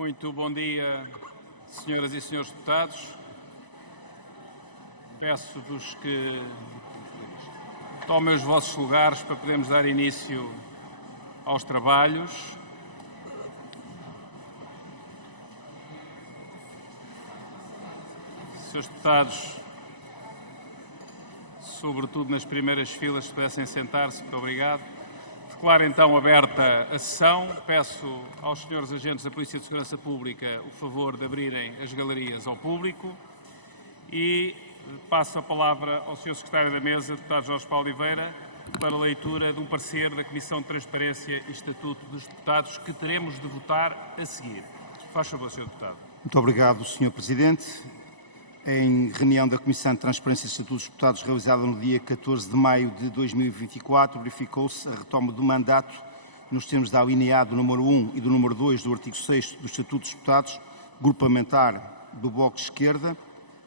Muito bom dia, senhoras e senhores deputados. Peço-vos que tomem os vossos lugares para podermos dar início aos trabalhos. Senhores deputados, sobretudo nas primeiras filas, se pudessem sentar-se, muito obrigado. Declaro então aberta a sessão. Peço aos senhores agentes da Polícia de Segurança Pública o favor de abrirem as galerias ao público e passo a palavra ao senhor Secretário da Mesa, deputado Jorge Paulo Oliveira, para a leitura de um parecer da Comissão de Transparência e Estatuto dos Deputados que teremos de votar a seguir. Faz favor, senhor deputado. Muito obrigado, senhor Presidente. Em reunião da Comissão de Transparência e Estatuto dos Deputados realizada no dia 14 de maio de 2024, verificou-se a retoma do mandato nos termos da alineia do número 1 e do número 2 do artigo 6º do Estatuto dos Deputados, grupo parlamentar do Bloco de Esquerda,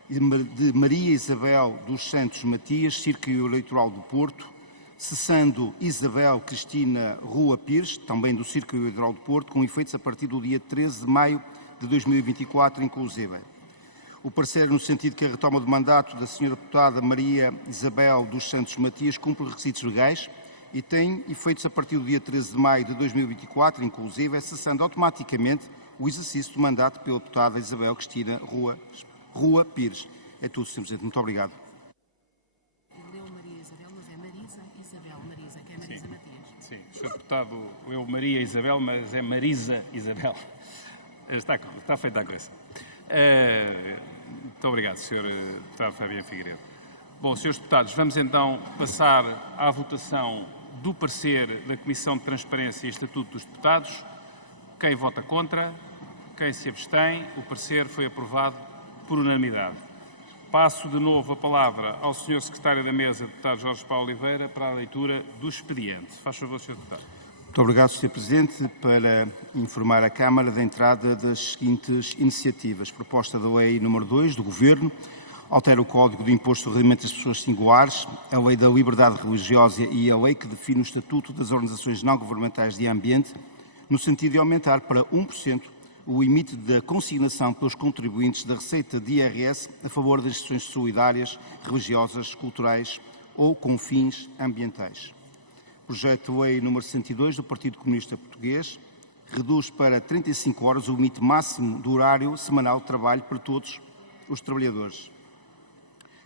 de Maria Isabel dos Santos Matias, Círculo Eleitoral do Porto, cessando Isabel Cristina Rua Pires, também do Círculo Eleitoral do Porto, com efeitos a partir do dia 13 de maio de 2024, inclusive. O parecer no sentido que a retoma do mandato da senhora deputada Maria Isabel dos Santos Matias cumpre os requisitos legais e tem efeitos a partir do dia 13 de maio de 2024, inclusive, cessando automaticamente o exercício do mandato pela deputada Isabel Cristina Rua Pires. É tudo, Sr. Presidente. Muito obrigado. Leu Maria Isabel, mas é Marisa Isabel. Marisa, que é Marisa Matias. Sim, o senhor deputado leu Maria Isabel, mas é Marisa Isabel. Está feita a coisa. Muito obrigado, Sr. Deputado Fabiano Figueiredo. Bom, Srs. Deputados, vamos então passar à votação do parecer da Comissão de Transparência e Estatuto dos Deputados. Quem vota contra? Quem se abstém? O parecer foi aprovado por unanimidade. Passo de novo a palavra ao Sr. Secretário da Mesa, deputado Jorge Paulo Oliveira, para a leitura do expediente. Faz favor, Sr. Deputado. Muito obrigado, Sr. Presidente, para informar a Câmara da entrada das seguintes iniciativas. Proposta da Lei nº 2 do Governo, altera o Código do Imposto sobre Rendimentos das Pessoas Singulares, a Lei da Liberdade Religiosa e a Lei que define o Estatuto das Organizações Não-Governamentais de Ambiente, no sentido de aumentar para 1% o limite da consignação pelos contribuintes da receita de IRS a favor das instituições solidárias, religiosas, culturais ou com fins ambientais. Projeto de Lei nº 102 do Partido Comunista Português reduz para 35 horas o limite máximo do horário semanal de trabalho para todos os trabalhadores.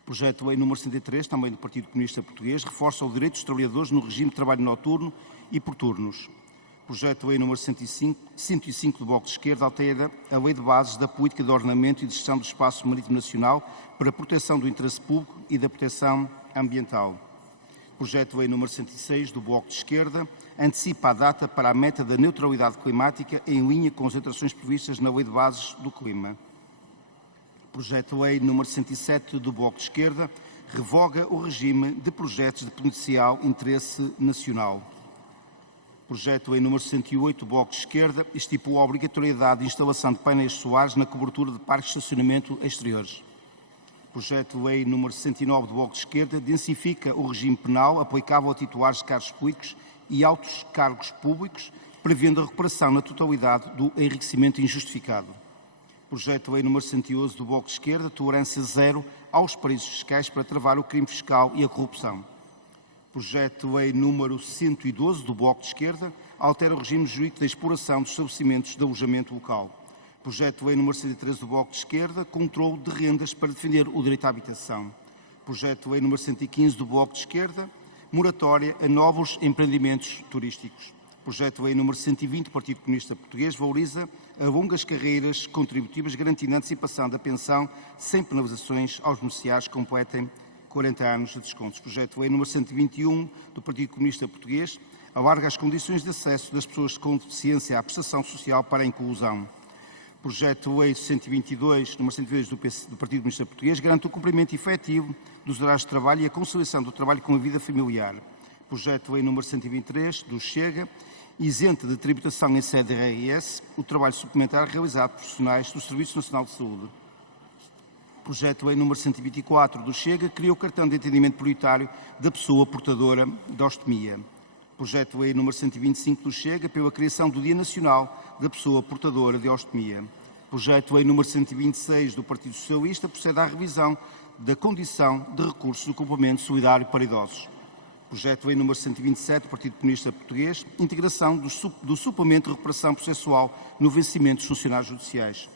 Projeto de Lei nº 103, também do Partido Comunista Português, reforça o direito dos trabalhadores no regime de trabalho noturno e por turnos. Projeto de Lei nº 105 do Bloco de Esquerda altera a Lei de Bases da Política de Ordenamento e de Gestão do Espaço Marítimo Nacional para a proteção do interesse público e da proteção ambiental. Projeto de Lei nº 106 do Bloco de Esquerda antecipa a data para a meta da neutralidade climática em linha com as alterações previstas na Lei de Bases do Clima. Projeto de Lei nº 107 do Bloco de Esquerda revoga o regime de projetos de potencial interesse nacional. Projeto de Lei nº 108 do Bloco de Esquerda estipula a obrigatoriedade de instalação de painéis solares na cobertura de parques de estacionamento exteriores. Projeto de Lei nº 109 do Bloco de Esquerda densifica o regime penal aplicável a titulares de cargos políticos e altos cargos públicos, prevendo a recuperação na totalidade do enriquecimento injustificado. Projeto de Lei nº 111 do Bloco de Esquerda, tolerância zero aos paraísos fiscais para travar o crime fiscal e a corrupção. Projeto de Lei nº 112 do Bloco de Esquerda, altera o regime jurídico da exploração dos estabelecimentos de alojamento local. Projeto de Lei nº 113 do Bloco de Esquerda, controle de rendas para defender o direito à habitação. Projeto de Lei nº 115 do Bloco de Esquerda, moratória a novos empreendimentos turísticos. Projeto de Lei nº 120 do Partido Comunista Português valoriza as longas carreiras contributivas, garantindo a antecipação da pensão sem penalizações aos beneficiários que completem 40 anos de descontos. Projeto de Lei nº 121 do Partido Comunista Português alarga as condições de acesso das pessoas com deficiência à prestação social para a inclusão. Projeto de Lei 122, número 122 do Partido Comunista Português, garante o cumprimento efetivo dos horários de trabalho e a conciliação do trabalho com a vida familiar. Projeto de Lei número 123 do Chega, isenta de tributação em sede de IRS o trabalho suplementar realizado por profissionais do Serviço Nacional de Saúde. Projeto de Lei número 124 do Chega cria o cartão de entendimento prioritário da pessoa portadora de osteomia. Projeto de Lei número 125 do Chega, pela criação do Dia Nacional da Pessoa Portadora de Osteomia. Projeto de Lei número 126 do Partido Socialista procede à revisão da condição de recursos do complemento solidário para idosos. Projeto de Lei número 127 do Partido Comunista Português, integração do suplemento de recuperação processual no vencimento dos funcionários judiciais.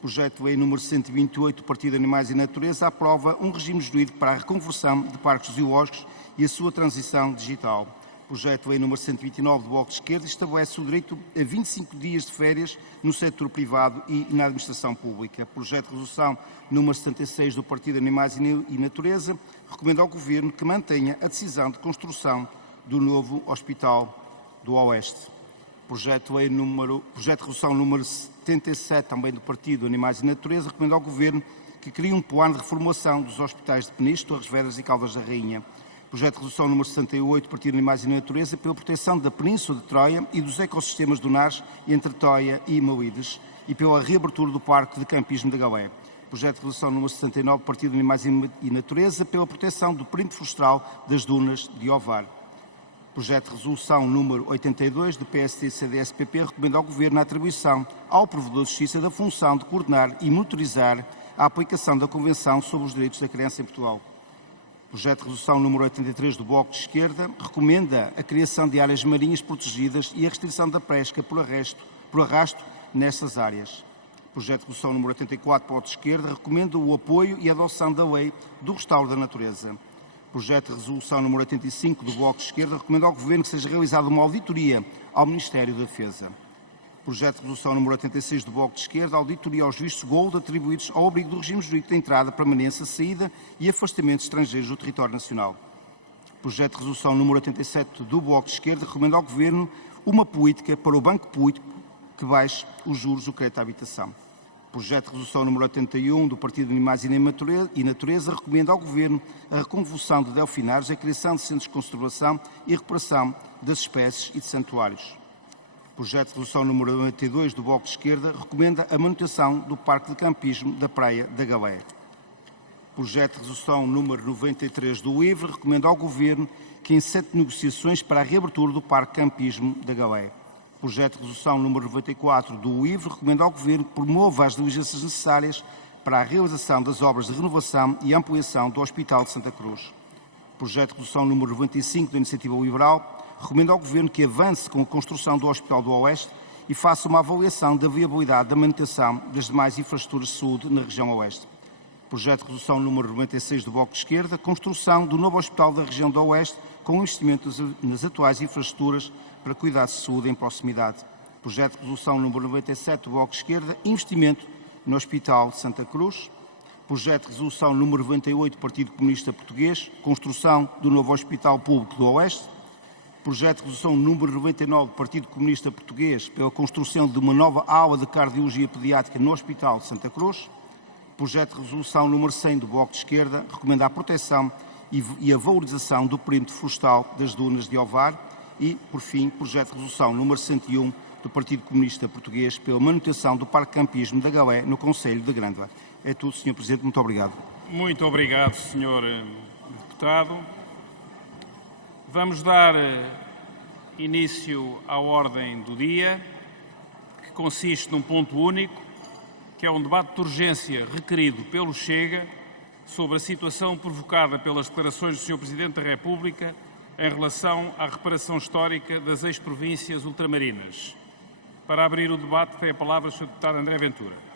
Projeto de Lei número 128 do Partido Animais e Natureza aprova um regime jurídico para a reconversão de parques zoológicos e a sua transição digital. Projeto de Lei número 129 do Bloco de Esquerda estabelece o direito a 25 dias de férias no setor privado e na administração pública. Projeto de Resolução número 76 do Partido Animais e Natureza recomenda ao Governo que mantenha a decisão de construção do novo Hospital do Oeste. Projeto de Resolução número 77, também do Partido Animais e Natureza, recomenda ao Governo que crie um plano de reformulação dos hospitais de Peniche, Torres Vedras e Caldas da Rainha. Projeto de Resolução número 68 do Partido Animais e Natureza pela proteção da Península de Troia e dos ecossistemas dunares entre Troia e Mauídes e pela reabertura do Parque de Campismo da Galé. Projeto de Resolução número 69 do Partido Animais e Natureza pela proteção do perímetro florestal das dunas de Ovar. Projeto de Resolução número 82 do PSD, CDS-PP recomenda ao Governo a atribuição ao Provedor de Justiça da função de coordenar e monitorizar a aplicação da Convenção sobre os Direitos da Criança em Portugal. Projeto de Resolução número 83 do Bloco de Esquerda recomenda a criação de áreas marinhas protegidas e a restrição da pesca por arrasto nessas áreas. Projeto de Resolução número 84 do Bloco de Esquerda recomenda o apoio e a adoção da Lei do Restauro da Natureza. Projeto de Resolução número 85 do Bloco de Esquerda recomenda ao Governo que seja realizada uma auditoria ao Ministério da Defesa. Projeto de Resolução número 86 do Bloco de Esquerda, auditoria aos vistos gold atribuídos ao abrigo do regime jurídico de entrada, permanência, saída e afastamento de estrangeiros do território nacional. Projeto de Resolução número 87 do Bloco de Esquerda recomenda ao Governo uma política para o Banco Público que baixe os juros do crédito à habitação. Projeto de Resolução número 81 do Partido Animais e Natureza recomenda ao Governo a reconvolução de delfinários, a criação de centros de conservação e recuperação das espécies e de santuários. Projeto de Resolução número 92 do Bloco de Esquerda recomenda a manutenção do Parque de Campismo da Praia da Galé. Projeto de Resolução número 93 do LIVRE recomenda ao Governo que encete negociações para a reabertura do Parque de Campismo da Galé. Projeto de Resolução número 94 do LIVRE recomenda ao Governo que promova as diligências necessárias para a realização das obras de renovação e ampliação do Hospital de Santa Cruz. Projeto de Resolução número 95 da Iniciativa Liberal recomenda ao Governo que avance com a construção do Hospital do Oeste e faça uma avaliação da viabilidade da manutenção das demais infraestruturas de saúde na região Oeste. Projeto de Resolução número 96 do Bloco de Esquerda, construção do novo Hospital da região do Oeste com investimento nas atuais infraestruturas para cuidados de saúde em proximidade. Projeto de Resolução número 97 do Bloco de Esquerda, investimento no Hospital de Santa Cruz. Projeto de Resolução número 98 do Partido Comunista Português, construção do novo Hospital Público do Oeste. Projeto de Resolução número 99 do Partido Comunista Português pela construção de uma nova ala de cardiologia pediátrica no Hospital de Santa Cruz. Projeto de Resolução número 100 do Bloco de Esquerda recomenda a proteção e a valorização do perímetro florestal das dunas de Ovar. E, por fim, Projeto de Resolução número 101 do Partido Comunista Português pela manutenção do Parque Campismo da Galé no Concelho de Grândola. É tudo, Sr. Presidente. Muito obrigado. Muito obrigado, Sr. Deputado. Vamos dar início à ordem do dia, que consiste num ponto único, que é um debate de urgência requerido pelo Chega sobre a situação provocada pelas declarações do Sr. Presidente da República em relação à reparação histórica das ex-províncias ultramarinas. Para abrir o debate, tem a palavra o Sr. Deputado André Ventura.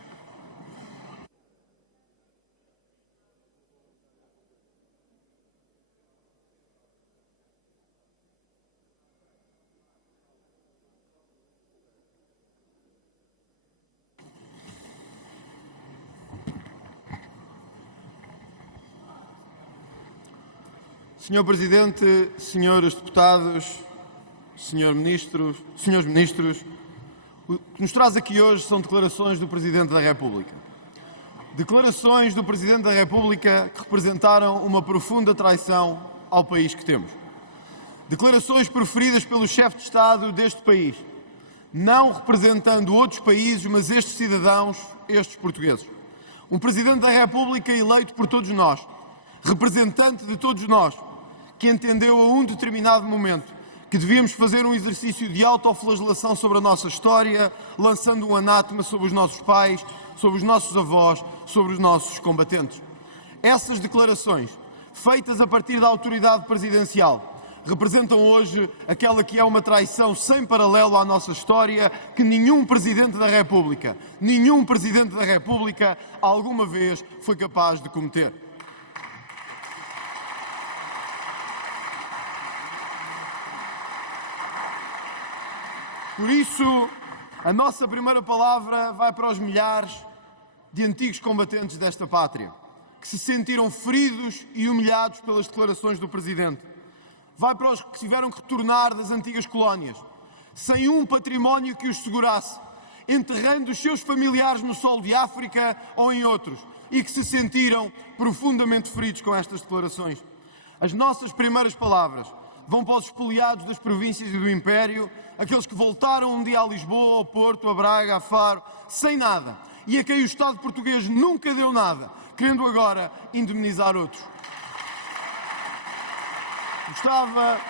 Senhor Presidente, senhores deputados, senhores ministros, o que nos traz aqui hoje são declarações do Presidente da República. Declarações do Presidente da República que representaram uma profunda traição ao país que temos. Declarações proferidas pelo chefe de Estado deste país, não representando outros países, mas estes cidadãos, estes portugueses. Um Presidente da República eleito por todos nós, representante de todos nós, que entendeu a um determinado momento que devíamos fazer um exercício de autoflagelação sobre a nossa história, lançando um anátema sobre os nossos pais, sobre os nossos avós, sobre os nossos combatentes. Essas declarações, feitas a partir da autoridade presidencial, representam hoje aquela que é uma traição sem paralelo à nossa história que nenhum Presidente da República, alguma vez foi capaz de cometer. Por isso, a nossa primeira palavra vai para os milhares de antigos combatentes desta pátria, que se sentiram feridos e humilhados pelas declarações do Presidente. Vai para os que tiveram que retornar das antigas colónias, sem um património que os segurasse, enterrando os seus familiares no solo de África ou em outros, e que se sentiram profundamente feridos com estas declarações. As nossas primeiras palavras vão para os expoliados das províncias e do Império, aqueles que voltaram um dia a Lisboa, ao Porto, a Braga, a Faro, sem nada, e a quem o Estado português nunca deu nada, querendo agora indemnizar outros. Gostava,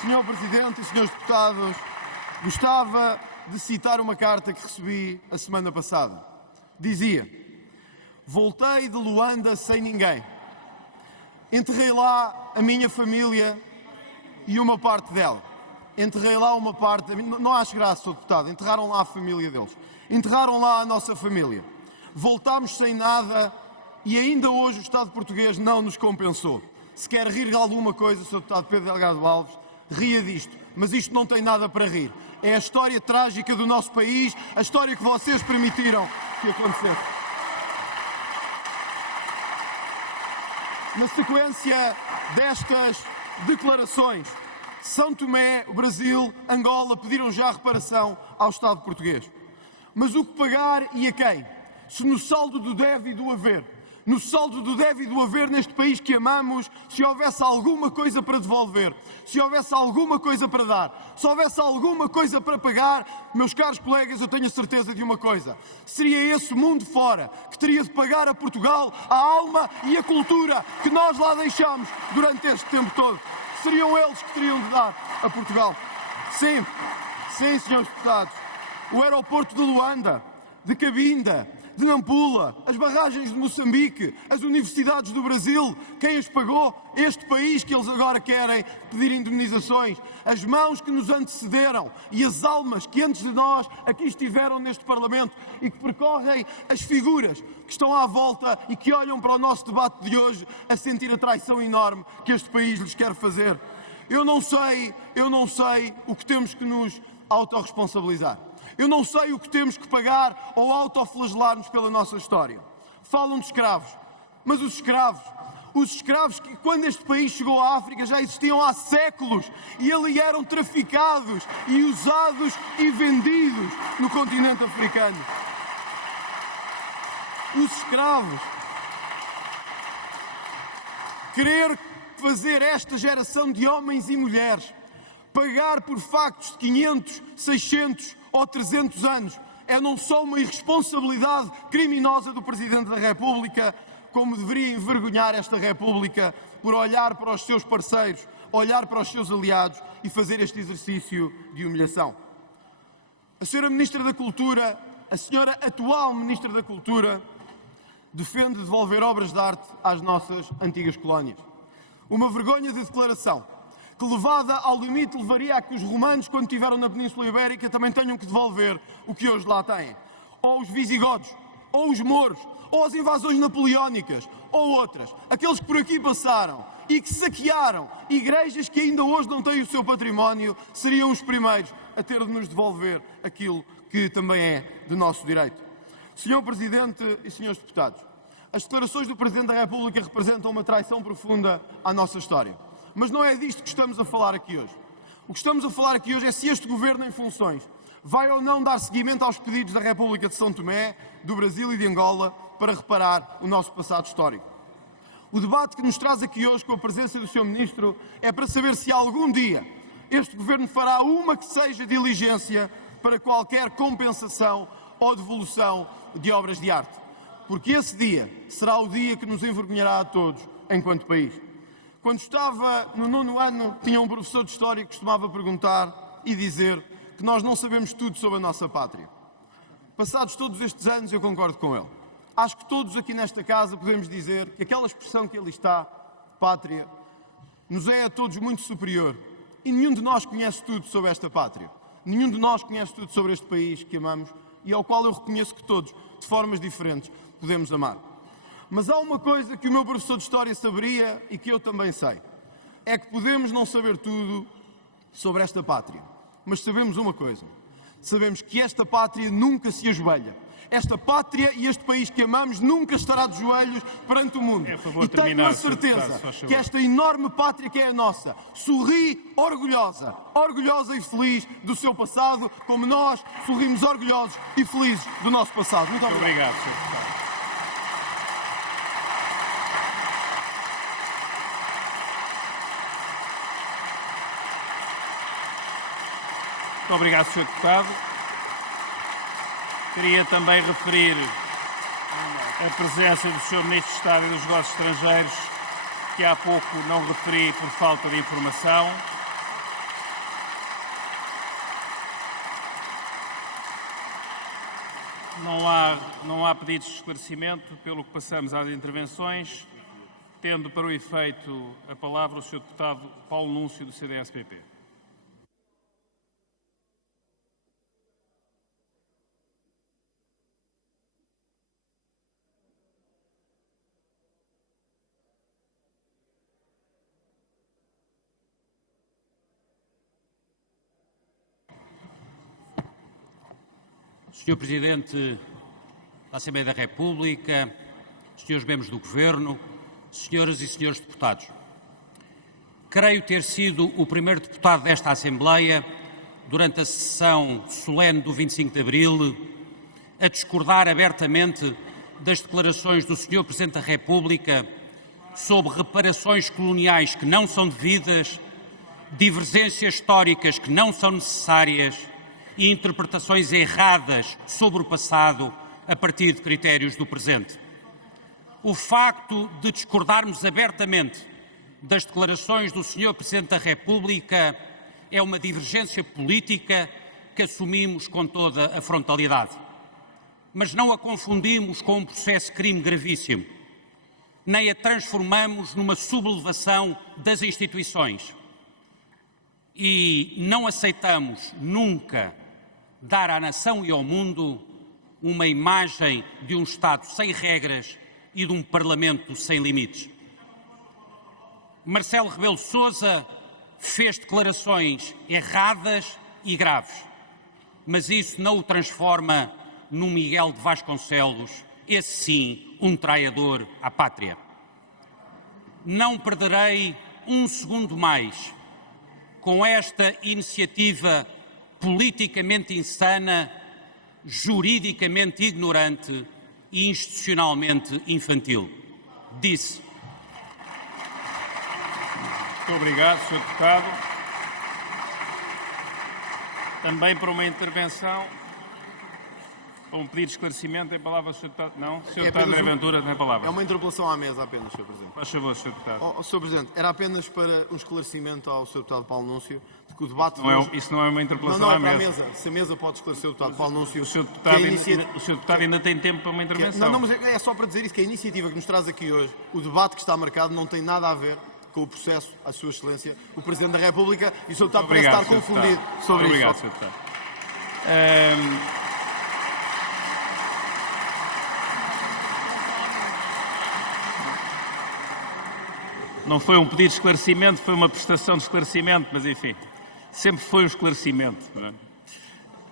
Sr. Presidente e Srs. Deputados, de citar uma carta que recebi a semana passada. Dizia: voltei de Luanda sem ninguém. Enterrei lá a minha família e uma parte dela. Enterrei lá uma parte... Não acho graça, Sr. Deputado. Enterraram lá a família deles. Enterraram lá a nossa família. Voltámos sem nada e ainda hoje o Estado português não nos compensou. Se quer rir de alguma coisa, Sr. Deputado Pedro Delgado Alves, ria disto. Mas isto não tem nada para rir. É a história trágica do nosso país, a história que vocês permitiram que acontecesse. Na sequência destas declarações, São Tomé, Brasil, Angola pediram já reparação ao Estado português. Mas o que pagar e a quem? Se no saldo do deve e do haver, neste país que amamos, se houvesse alguma coisa para devolver, se houvesse alguma coisa para dar, se houvesse alguma coisa para pagar, meus caros colegas, eu tenho a certeza de uma coisa: seria esse mundo fora que teria de pagar a Portugal a alma e a cultura que nós lá deixamos durante este tempo todo. Seriam eles que teriam de dar a Portugal. Sim, Srs. Deputados, o aeroporto de Luanda, de Cabinda, de Nampula, as barragens de Moçambique, as universidades do Brasil, quem as pagou? Este país que eles agora querem pedir indemnizações, as mãos que nos antecederam e as almas que antes de nós aqui estiveram neste Parlamento e que percorrem as figuras que estão à volta e que olham para o nosso debate de hoje a sentir a traição enorme que este país lhes quer fazer. Eu não sei o que temos que nos autorresponsabilizar. Eu não sei o que temos que pagar ou autoflagelar-nos pela nossa história. Falam de escravos, mas os escravos que quando este país chegou à África já existiam há séculos e ali eram traficados e usados e vendidos no continente africano. Os escravos. Querer fazer esta geração de homens e mulheres pagar por factos de 500, 600 ou 300 anos é não só uma irresponsabilidade criminosa do Presidente da República, como deveria envergonhar esta República por olhar para os seus parceiros, olhar para os seus aliados e fazer este exercício de humilhação. A senhora Ministra da Cultura, a senhora atual Ministra da Cultura, defende devolver obras de arte às nossas antigas colónias. Uma vergonha de declaração, que levada ao limite levaria a que os romanos, quando estiveram na Península Ibérica, também tenham que devolver o que hoje lá têm. Ou os visigodos, ou os mouros, ou as invasões napoleónicas, ou outras. Aqueles que por aqui passaram e que saquearam igrejas que ainda hoje não têm o seu património, seriam os primeiros a ter de nos devolver aquilo que também é de nosso direito. Senhor Presidente e Srs. Deputados, as declarações do Presidente da República representam uma traição profunda à nossa história. Mas não é disto que estamos a falar aqui hoje. O que estamos a falar aqui hoje é se este Governo em funções vai ou não dar seguimento aos pedidos da República de São Tomé, do Brasil e de Angola para reparar o nosso passado histórico. O debate que nos traz aqui hoje com a presença do Sr. Ministro é para saber se algum dia este Governo fará uma que seja diligência para qualquer compensação ou devolução de obras de arte. Porque esse dia será o dia que nos envergonhará a todos enquanto país. Quando estava no 9º ano, tinha um professor de História que costumava perguntar e dizer que nós não sabemos tudo sobre a nossa pátria. Passados todos estes anos, eu concordo com ele. Acho que todos aqui nesta casa podemos dizer que aquela expressão que ali está, pátria, nos é a todos muito superior. E nenhum de nós conhece tudo sobre esta pátria. Nenhum de nós conhece tudo sobre este país que amamos e ao qual eu reconheço que todos, de formas diferentes, podemos amar. Mas há uma coisa que o meu professor de História saberia e que eu também sei. É que podemos não saber tudo sobre esta pátria. Mas sabemos uma coisa. Sabemos que esta pátria nunca se ajoelha. Esta pátria e este país que amamos nunca estará de joelhos perante o mundo. favor, E tenho a certeza que esta enorme pátria que é a nossa sorri orgulhosa, orgulhosa e feliz do seu passado, como nós sorrimos orgulhosos e felizes do nosso passado. Muito Muito obrigado. obrigado, Sr. Deputado. Muito obrigado, Sr. Deputado. Queria também referir a presença do Sr. Ministro de Estado e dos Negócios Estrangeiros, que há pouco não referi por falta de informação. Não há pedidos de esclarecimento, pelo que passamos às intervenções, tendo para o efeito a palavra o Sr. Deputado Paulo Núncio, do CDS-PP. Sr. Presidente da Assembleia da República, Srs. Membros do Governo, Senhoras e Senhores Deputados. Creio ter sido o primeiro deputado desta Assembleia, durante a sessão solene do 25 de Abril, a discordar abertamente das declarações do Sr. Presidente da República sobre reparações coloniais que não são devidas, divergências históricas que não são necessárias e interpretações erradas sobre o passado a partir de critérios do presente. O facto de discordarmos abertamente das declarações do Sr. Presidente da República é uma divergência política que assumimos com toda a frontalidade. Mas não a confundimos com um processo de crime gravíssimo, nem a transformamos numa sublevação das instituições. E não aceitamos nunca dar à nação e ao mundo uma imagem de um Estado sem regras e de um Parlamento sem limites. Marcelo Rebelo de Sousa fez declarações erradas e graves, mas isso não o transforma num Miguel de Vasconcelos, esse sim, um traidor à pátria. Não perderei um segundo mais com esta iniciativa politicamente insana, juridicamente ignorante e institucionalmente infantil. Disse. Muito obrigado, Sr. Deputado. Também para uma intervenção, para um pedido de esclarecimento, tem palavra o Sr. Deputado? Não? Sr. Deputado André Ventura tem a palavra. É uma interpelação à mesa apenas, Sr. Presidente. Faz favor, Sr. Deputado. Sr. Presidente, era apenas para um esclarecimento ao Sr. Deputado Paulo Núncio de que o debate... Isso não é uma interpelação não, à é para mesa. a mesa. Se a mesa pode esclarecer o Deputado Paulo Núncio... O Sr. Deputado ainda tem tempo para uma intervenção. Não, mas é só para dizer isso, que a iniciativa que nos traz aqui hoje, o debate que está marcado, não tem nada a ver com o processo, a Sua Excelência, o Presidente da República, e o Sr. Deputado parece estar confundido sobre isso. Obrigado, Sr. Deputado. Não foi um pedido de esclarecimento, foi uma prestação de esclarecimento, mas enfim, sempre foi um esclarecimento. Não é?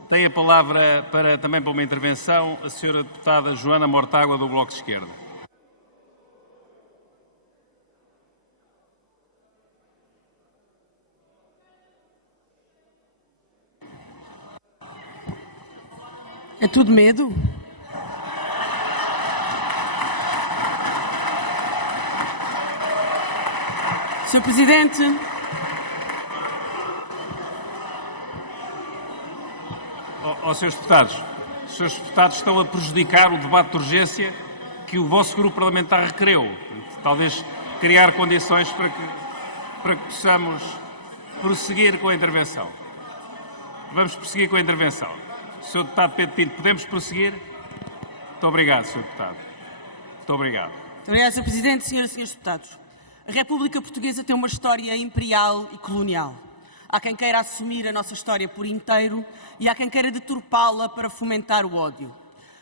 Tem a palavra também para uma intervenção a Sra. Deputada Joana Mortágua, do Bloco de Esquerda. É tudo medo? Sr. Presidente, Srs. Deputados, os Srs. Deputados estão a prejudicar o debate de urgência que o vosso grupo parlamentar requereu. Talvez criar condições para que possamos prosseguir com a intervenção. Vamos prosseguir com a intervenção. Sr. Deputado Pedro Pinto, podemos prosseguir? Muito obrigado, Sr. Deputado. Muito obrigado. Muito obrigado, Sr. Presidente, senhoras e senhores deputados. A República Portuguesa tem uma história imperial e colonial. Há quem queira assumir a nossa história por inteiro e há quem queira deturpá-la para fomentar o ódio.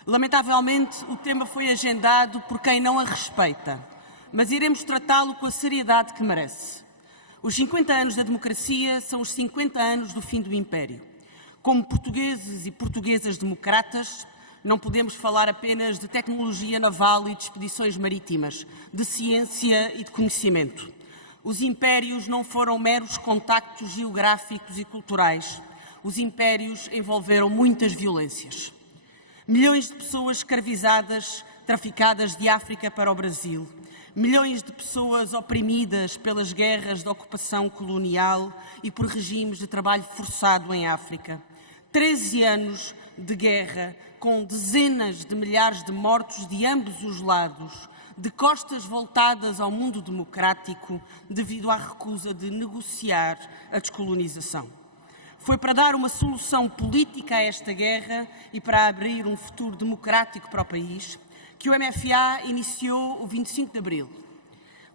Lamentavelmente, o tema foi agendado por quem não a respeita, mas iremos tratá-lo com a seriedade que merece. Os 50 anos da democracia são os 50 anos do fim do Império. Como portugueses e portuguesas democratas, não podemos falar apenas de tecnologia naval e de expedições marítimas, de ciência e de conhecimento. Os impérios não foram meros contactos geográficos e culturais. Os impérios envolveram muitas violências. Milhões de pessoas escravizadas, traficadas de África para o Brasil. Milhões de pessoas oprimidas pelas guerras de ocupação colonial e por regimes de trabalho forçado em África. 13 anos de guerra, com dezenas de milhares de mortos de ambos os lados, de costas voltadas ao mundo democrático devido à recusa de negociar a descolonização. Foi para dar uma solução política a esta guerra e para abrir um futuro democrático para o país que o MFA iniciou o 25 de Abril.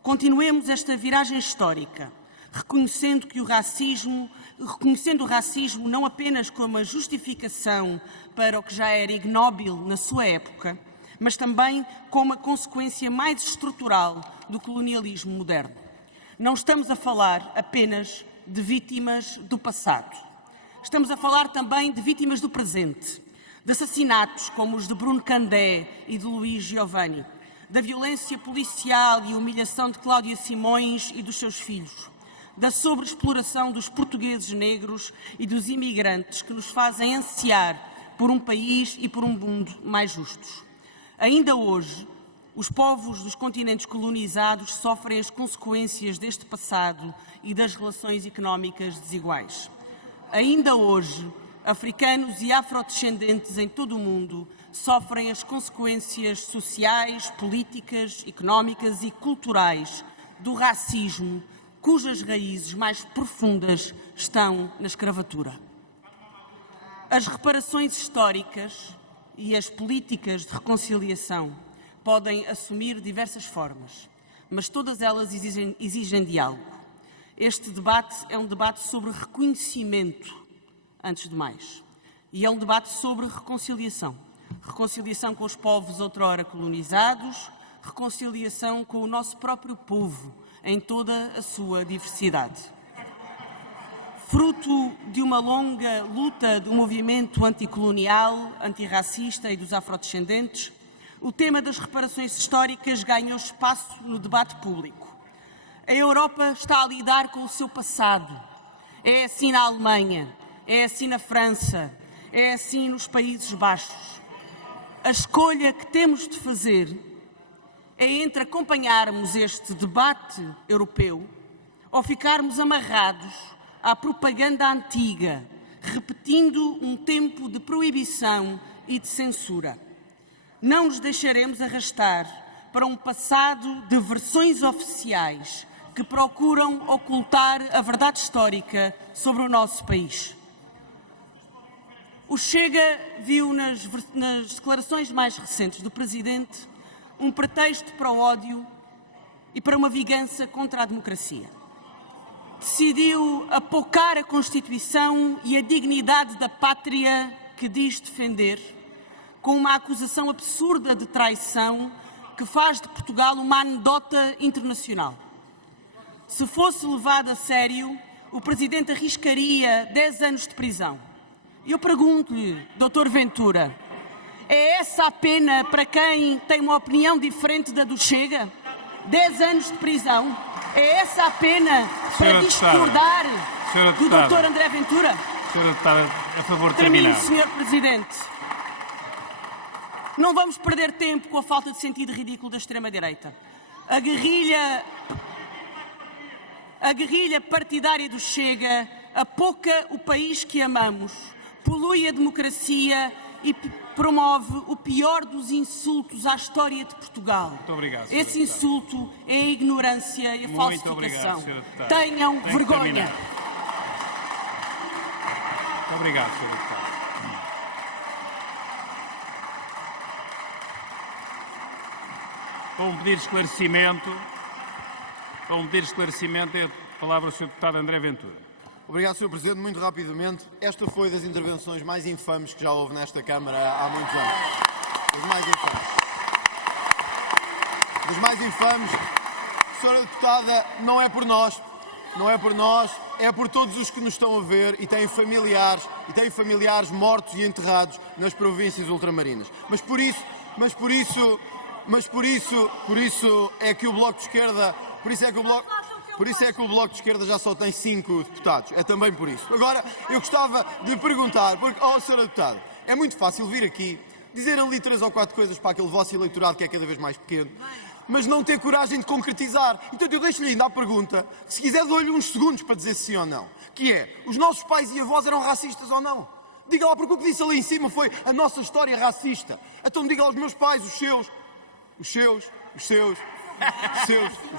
Continuemos esta viragem histórica, reconhecendo o racismo não apenas como a justificação para o que já era ignóbil na sua época, mas também como a consequência mais estrutural do colonialismo moderno. Não estamos a falar apenas de vítimas do passado. Estamos a falar também de vítimas do presente, de assassinatos como os de Bruno Candé e de Luís Giovanni, da violência policial e humilhação de Cláudia Simões e dos seus filhos, da sobreexploração dos portugueses negros e dos imigrantes que nos fazem ansiar por um país e por um mundo mais justos. Ainda hoje, os povos dos continentes colonizados sofrem as consequências deste passado e das relações económicas desiguais. Ainda hoje, africanos e afrodescendentes em todo o mundo sofrem as consequências sociais, políticas, económicas e culturais do racismo, cujas raízes mais profundas estão na escravatura. As reparações históricas e as políticas de reconciliação podem assumir diversas formas, mas todas elas exigem diálogo. Este debate é um debate sobre reconhecimento, antes de mais, e é um debate sobre reconciliação. Reconciliação com os povos outrora colonizados, reconciliação com o nosso próprio povo, em toda a sua diversidade. Fruto de uma longa luta do movimento anticolonial, antirracista e dos afrodescendentes, o tema das reparações históricas ganhou espaço no debate público. A Europa está a lidar com o seu passado. É assim na Alemanha, é assim na França, é assim nos Países Baixos. A escolha que temos de fazer é entre acompanharmos este debate europeu ou ficarmos amarrados à propaganda antiga, repetindo um tempo de proibição e de censura. Não nos deixaremos arrastar para um passado de versões oficiais que procuram ocultar a verdade histórica sobre o nosso país. O Chega viu nas declarações mais recentes do Presidente um pretexto para o ódio e para uma vingança contra a democracia. Decidiu apocar a Constituição e a dignidade da pátria que diz defender, com uma acusação absurda de traição que faz de Portugal uma anedota internacional. Se fosse levado a sério, o Presidente arriscaria 10 anos de prisão. Eu pergunto-lhe, Dr. Ventura, é essa a pena para quem tem uma opinião diferente da do Chega? 10 anos de prisão? É essa a pena para discordar do Dr. André Ventura? Senhora Deputada, a favor de terminar. Termino, Sr. Presidente. Não vamos perder tempo com a falta de sentido ridículo da extrema-direita. A guerrilha partidária do Chega apoca o país que amamos, polui a democracia promove o pior dos insultos à história de Portugal. Muito obrigado, Sr. Esse Deputado. insulto é a ignorância e a Muito falsificação. obrigado, Sr. Deputado. Tenham Tem que vergonha. terminar. Muito obrigado, Sr. Deputado. Para um pedido de esclarecimento, é a palavra ao Sr. Deputado André Ventura. Obrigado, Sr. Presidente. Muito rapidamente, esta foi das intervenções mais infames que já houve nesta Câmara há muitos anos. Das mais infames. Das mais infames, Sra. Deputada, não é por nós, é por todos os que nos estão a ver e têm familiares mortos e enterrados nas províncias ultramarinas. Por isso é que o Bloco de Esquerda, por isso é que o Bloco de Esquerda já só tem 5 deputados. É também por isso. Agora, eu gostava de lhe perguntar, porque, Sr. Deputado, é muito fácil vir aqui, dizer ali 3 ou 4 coisas para aquele vosso eleitorado que é cada vez mais pequeno, mas não ter coragem de concretizar. Então eu deixo-lhe ainda a pergunta, que se quiser dou-lhe uns segundos para dizer sim ou não, que é, os nossos pais e avós eram racistas ou não? Diga lá, porque o que disse ali em cima foi a nossa história racista. Então diga aos meus pais, os seus, os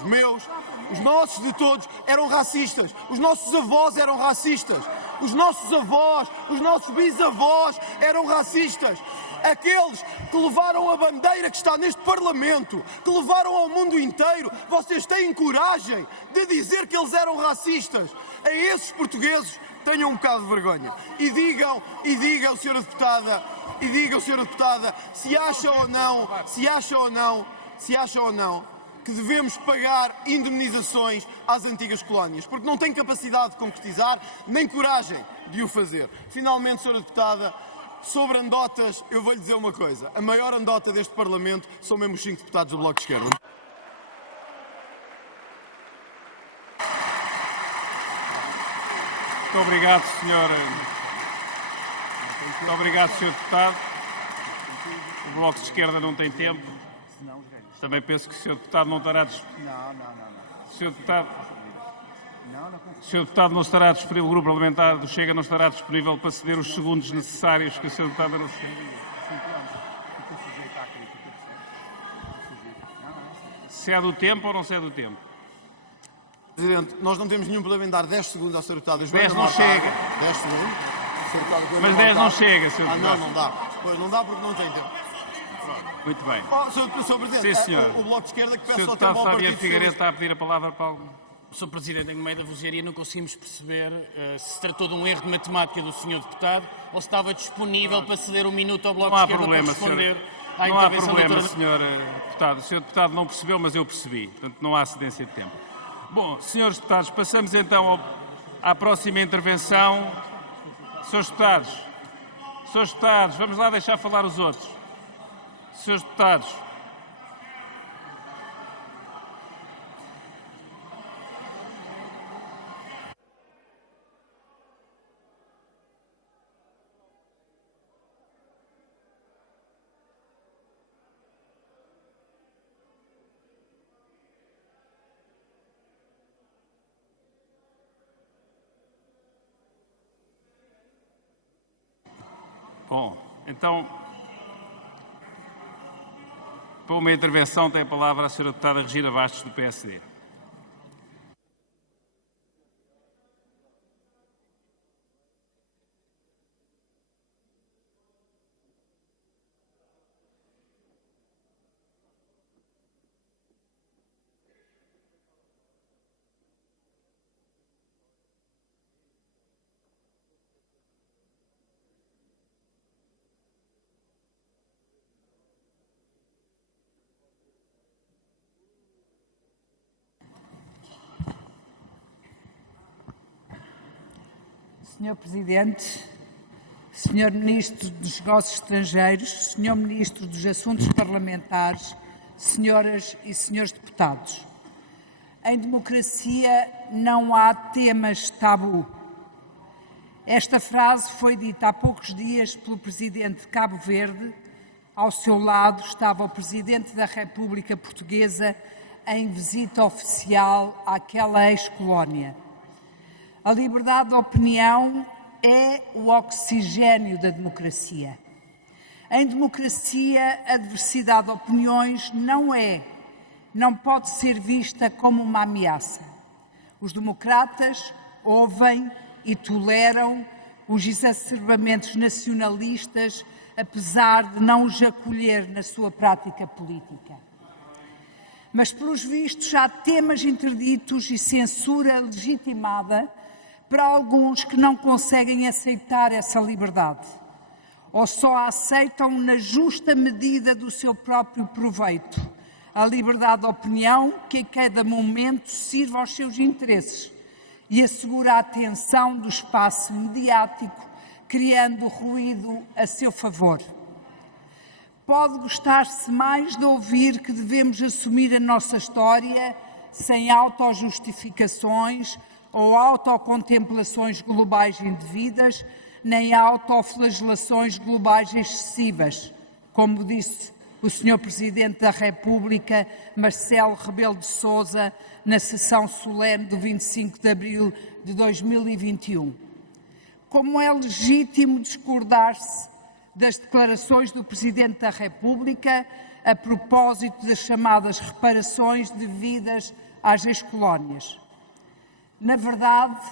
meus, os nossos de todos eram racistas. Os nossos avós eram racistas. Os nossos avós, os nossos bisavós eram racistas. Aqueles que levaram a bandeira que está neste Parlamento, que levaram ao mundo inteiro, vocês têm coragem de dizer que eles eram racistas. A esses portugueses tenham um bocado de vergonha. E digam, Sra. Deputada, se acha ou não que devemos pagar indemnizações às antigas colónias, porque não tem capacidade de concretizar, nem coragem de o fazer. Finalmente, Sra. Deputada, sobre andotas, eu vou-lhe dizer uma coisa. A maior andota deste Parlamento são mesmo os 5 deputados do Bloco de Esquerda. Muito obrigado, Sr. Deputado. O Bloco de Esquerda não tem tempo. Também penso que o Sr. Deputado não estará disponível. O Sr. Deputado não estará disponível, o Grupo Parlamentar do Chega não estará disponível para ceder os segundos necessários que o Sr. Deputado anunciou. Cede o tempo ou não cede o tempo? Presidente, nós não temos nenhum problema em dar 10 segundos ao Sr. Deputado. 10 não chega. 10 segundos. Mas 10 não chega, Sr. Deputado. Não dá. Pois não dá porque não tem tempo. Muito bem. Sr. Presidente, Sim, senhor. o Bloco de Esquerda que O Sr. peça ao tempo Deputado ao Fabiano Partido Figueiredo Socialista. está a pedir a palavra para algo. Sr. Presidente, em meio da vozeria não conseguimos perceber se se tratou de um erro de matemática do Sr. Deputado ou se estava disponível para ceder um minuto ao Bloco Não há de Esquerda problema, para responder à Não há intervenção problema, da Sr. Deputado. O Sr. Deputado não percebeu, mas eu percebi. Portanto, não há cedência de tempo. Bom, Srs. Deputados, passamos então à próxima intervenção. Srs. Deputados, vamos lá deixar falar os outros. Srs. Deputados. Bom, então, para uma intervenção tem a palavra a Sra. Deputada Regina Bastos, do PSD. Senhor Presidente, Senhor Ministro dos Negócios Estrangeiros, Senhor Ministro dos Assuntos Parlamentares, Senhoras e Senhores Deputados. Em democracia não há temas tabu. Esta frase foi dita há poucos dias pelo Presidente de Cabo Verde. Ao seu lado estava o Presidente da República Portuguesa em visita oficial àquela ex-colónia. A liberdade de opinião é o oxigênio da democracia. Em democracia, a diversidade de opiniões não pode ser vista como uma ameaça. Os democratas ouvem e toleram os exacerbamentos nacionalistas, apesar de não os acolher na sua prática política. Mas, pelos vistos, há temas interditos e censura legitimada para alguns que não conseguem aceitar essa liberdade, ou só a aceitam na justa medida do seu próprio proveito, a liberdade de opinião que a cada momento sirva aos seus interesses e assegura a atenção do espaço mediático, criando ruído a seu favor. Pode gostar-se mais de ouvir que devemos assumir a nossa história sem autojustificações ou autocontemplações globais indevidas, nem autoflagelações globais excessivas, como disse o Sr. Presidente da República, Marcelo Rebelo de Sousa, na sessão solene do 25 de abril de 2021. Como é legítimo discordar-se das declarações do Presidente da República a propósito das chamadas reparações devidas às ex-colónias. Na verdade,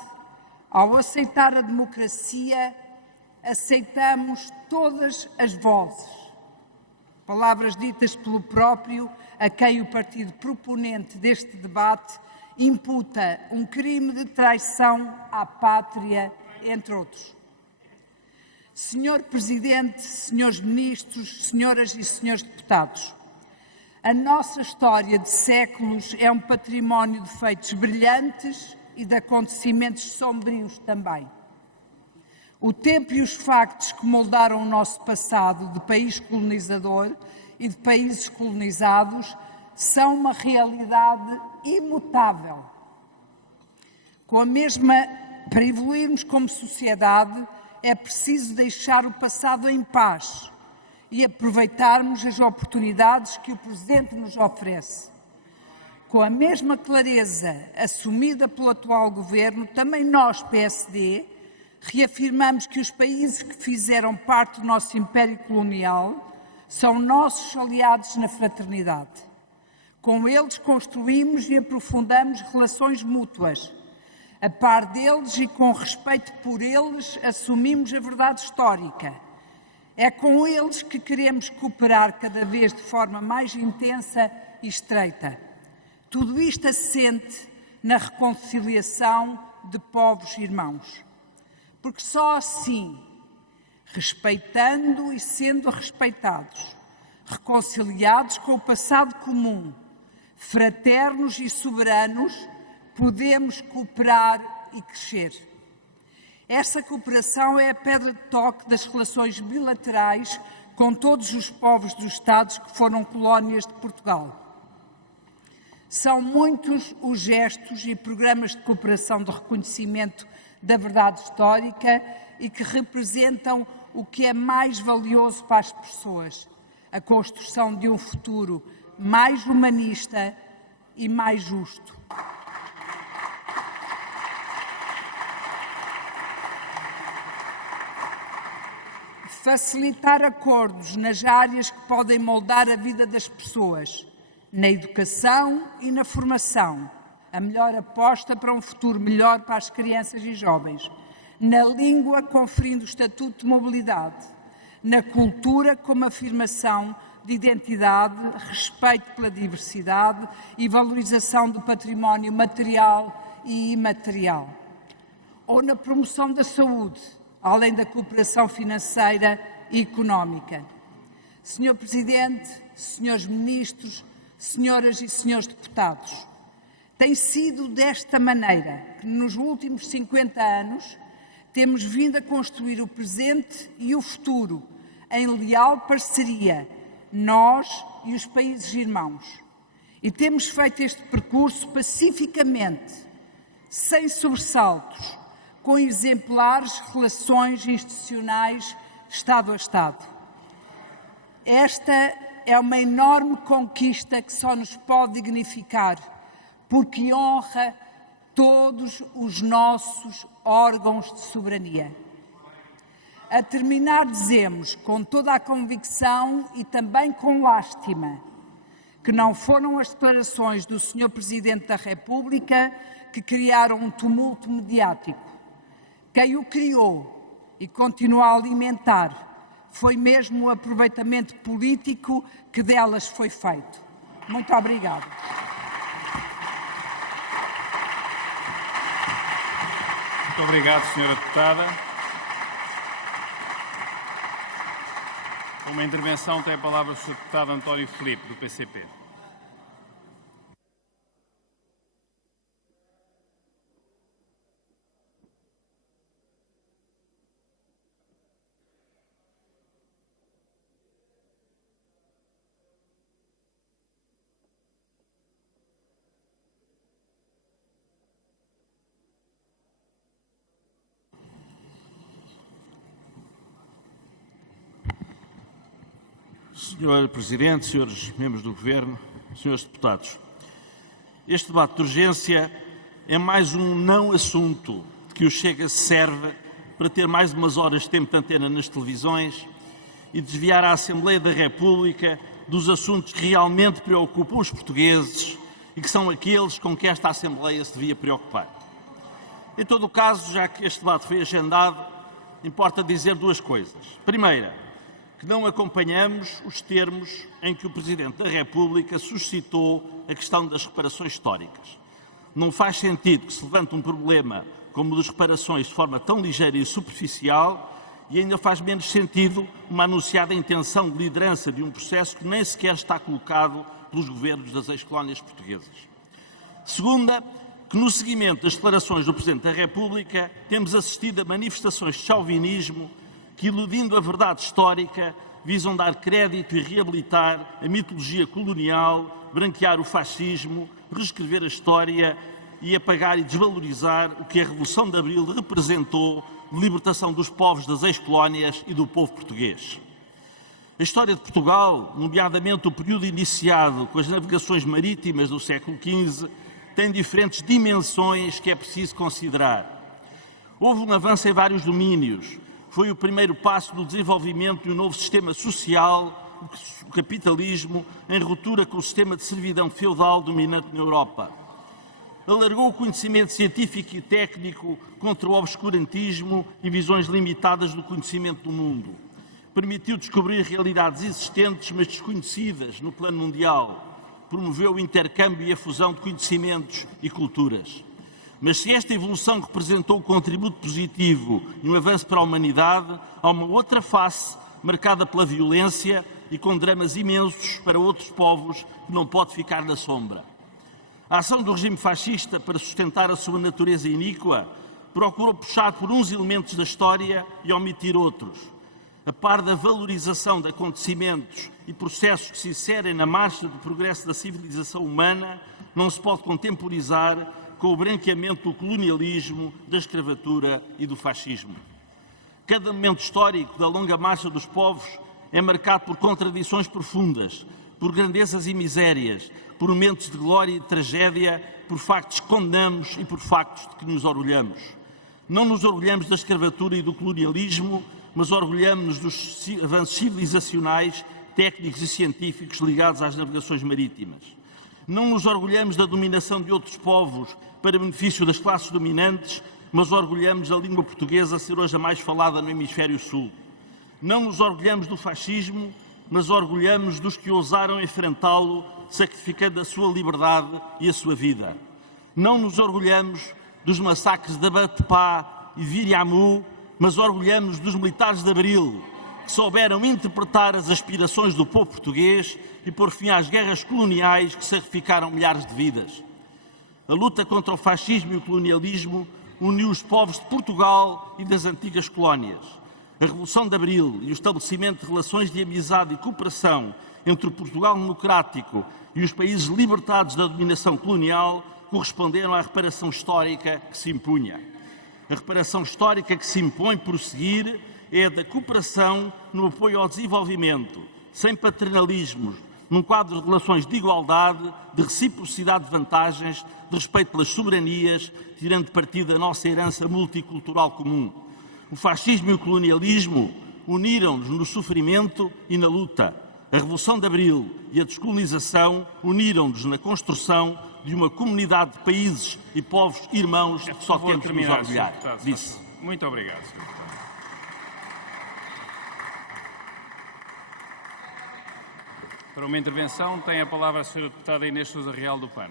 ao aceitar a democracia, aceitamos todas as vozes. Palavras ditas pelo próprio, a quem o partido proponente deste debate imputa um crime de traição à pátria, entre outros. Senhor Presidente, senhores Ministros, senhoras e senhores deputados, a nossa história de séculos é um património de feitos brilhantes e de acontecimentos sombrios também. O tempo e os factos que moldaram o nosso passado de país colonizador e de países colonizados são uma realidade imutável. Para evoluirmos como sociedade, é preciso deixar o passado em paz e aproveitarmos as oportunidades que o presente nos oferece. Com a mesma clareza assumida pelo atual Governo, também nós, PSD, reafirmamos que os países que fizeram parte do nosso império colonial são nossos aliados na fraternidade. Com eles construímos e aprofundamos relações mútuas. A par deles e com respeito por eles, assumimos a verdade histórica. É com eles que queremos cooperar cada vez de forma mais intensa e estreita. Tudo isto assente na reconciliação de povos irmãos. Porque só assim, respeitando e sendo respeitados, reconciliados com o passado comum, fraternos e soberanos, podemos cooperar e crescer. Essa cooperação é a pedra de toque das relações bilaterais com todos os povos dos Estados que foram colónias de Portugal. São muitos os gestos e programas de cooperação de reconhecimento da verdade histórica e que representam o que é mais valioso para as pessoas, a construção de um futuro mais humanista e mais justo. Facilitar acordos nas áreas que podem moldar a vida das pessoas, na educação e na formação, a melhor aposta para um futuro melhor para as crianças e jovens, na língua conferindo o estatuto de mobilidade, na cultura como afirmação de identidade, respeito pela diversidade e valorização do património material e imaterial, ou na promoção da saúde, além da cooperação financeira e económica. Senhor Presidente, senhores Ministros, senhoras e senhores deputados, tem sido desta maneira que nos últimos 50 anos temos vindo a construir o presente e o futuro em leal parceria, nós e os países irmãos. E temos feito este percurso pacificamente, sem sobressaltos, com exemplares relações institucionais Estado a Estado. Esta é uma enorme conquista que só nos pode dignificar, porque honra todos os nossos órgãos de soberania. A terminar, dizemos com toda a convicção e também com lástima que não foram as declarações do Sr. Presidente da República que criaram um tumulto mediático. Quem o criou e continua a alimentar foi mesmo o aproveitamento político que delas foi feito. Muito obrigada. Muito obrigado, Sra. Deputada. Com uma intervenção tem a palavra o Sr. Deputado António Filipe, do PCP. Senhor Presidente, senhores membros do Governo, senhores deputados, este debate de urgência é mais um não assunto que o Chega serve para ter mais umas horas de tempo de antena nas televisões e desviar a Assembleia da República dos assuntos que realmente preocupam os portugueses e que são aqueles com que esta Assembleia se devia preocupar. Em todo o caso, já que este debate foi agendado, importa dizer duas coisas. Primeira, que não acompanhamos os termos em que o Presidente da República suscitou a questão das reparações históricas. Não faz sentido que se levante um problema como o das reparações de forma tão ligeira e superficial e ainda faz menos sentido uma anunciada intenção de liderança de um processo que nem sequer está colocado pelos governos das ex-colónias portuguesas. Segunda, que no seguimento das declarações do Presidente da República temos assistido a manifestações de chauvinismo que, iludindo a verdade histórica, visam dar crédito e reabilitar a mitologia colonial, branquear o fascismo, reescrever a história e apagar e desvalorizar o que a Revolução de Abril representou de libertação dos povos das ex-colónias e do povo português. A história de Portugal, nomeadamente o período iniciado com as navegações marítimas do século XV, tem diferentes dimensões que é preciso considerar. Houve um avanço em vários domínios. Foi o primeiro passo do desenvolvimento de um novo sistema social, o capitalismo, em ruptura com o sistema de servidão feudal dominante na Europa. Alargou o conhecimento científico e técnico contra o obscurantismo e visões limitadas do conhecimento do mundo. Permitiu descobrir realidades existentes, mas desconhecidas no plano mundial. Promoveu o intercâmbio e a fusão de conhecimentos e culturas. Mas se esta evolução representou um contributo positivo e um avanço para a humanidade, há uma outra face marcada pela violência e com dramas imensos para outros povos que não pode ficar na sombra. A ação do regime fascista para sustentar a sua natureza iníqua procurou puxar por uns elementos da história e omitir outros. A par da valorização de acontecimentos e processos que se inserem na marcha do progresso da civilização humana, não se pode contemporizar com o branqueamento do colonialismo, da escravatura e do fascismo. Cada momento histórico da longa marcha dos povos é marcado por contradições profundas, por grandezas e misérias, por momentos de glória e de tragédia, por factos que condenamos e por factos de que nos orgulhamos. Não nos orgulhamos da escravatura e do colonialismo, mas orgulhamos-nos dos avanços civilizacionais, técnicos e científicos ligados às navegações marítimas. Não nos orgulhamos da dominação de outros povos para benefício das classes dominantes, mas orgulhamos da língua portuguesa ser hoje a mais falada no Hemisfério Sul. Não nos orgulhamos do fascismo, mas orgulhamos dos que ousaram enfrentá-lo, sacrificando a sua liberdade e a sua vida. Não nos orgulhamos dos massacres de Abatepá e de Viriamu, mas orgulhamos dos militares de Abril, que souberam interpretar as aspirações do povo português e pôr fim às guerras coloniais que sacrificaram milhares de vidas. A luta contra o fascismo e o colonialismo uniu os povos de Portugal e das antigas colónias. A Revolução de Abril e o estabelecimento de relações de amizade e cooperação entre o Portugal democrático e os países libertados da dominação colonial corresponderam à reparação histórica que se impunha. A reparação histórica que se impõe prosseguir é a da cooperação no apoio ao desenvolvimento, sem paternalismos, num quadro de relações de igualdade, de reciprocidade de vantagens, de respeito pelas soberanias, tirando partido da nossa herança multicultural comum. O fascismo e o colonialismo uniram-nos no sofrimento e na luta. A Revolução de Abril e a descolonização uniram-nos na construção de uma comunidade de países e povos irmãos que só temos de nos orgulhar. Disse. Muito obrigado, Sr. Deputado. Para uma intervenção, tem a palavra a Sra. Deputada Inês Sousa Real do PAN.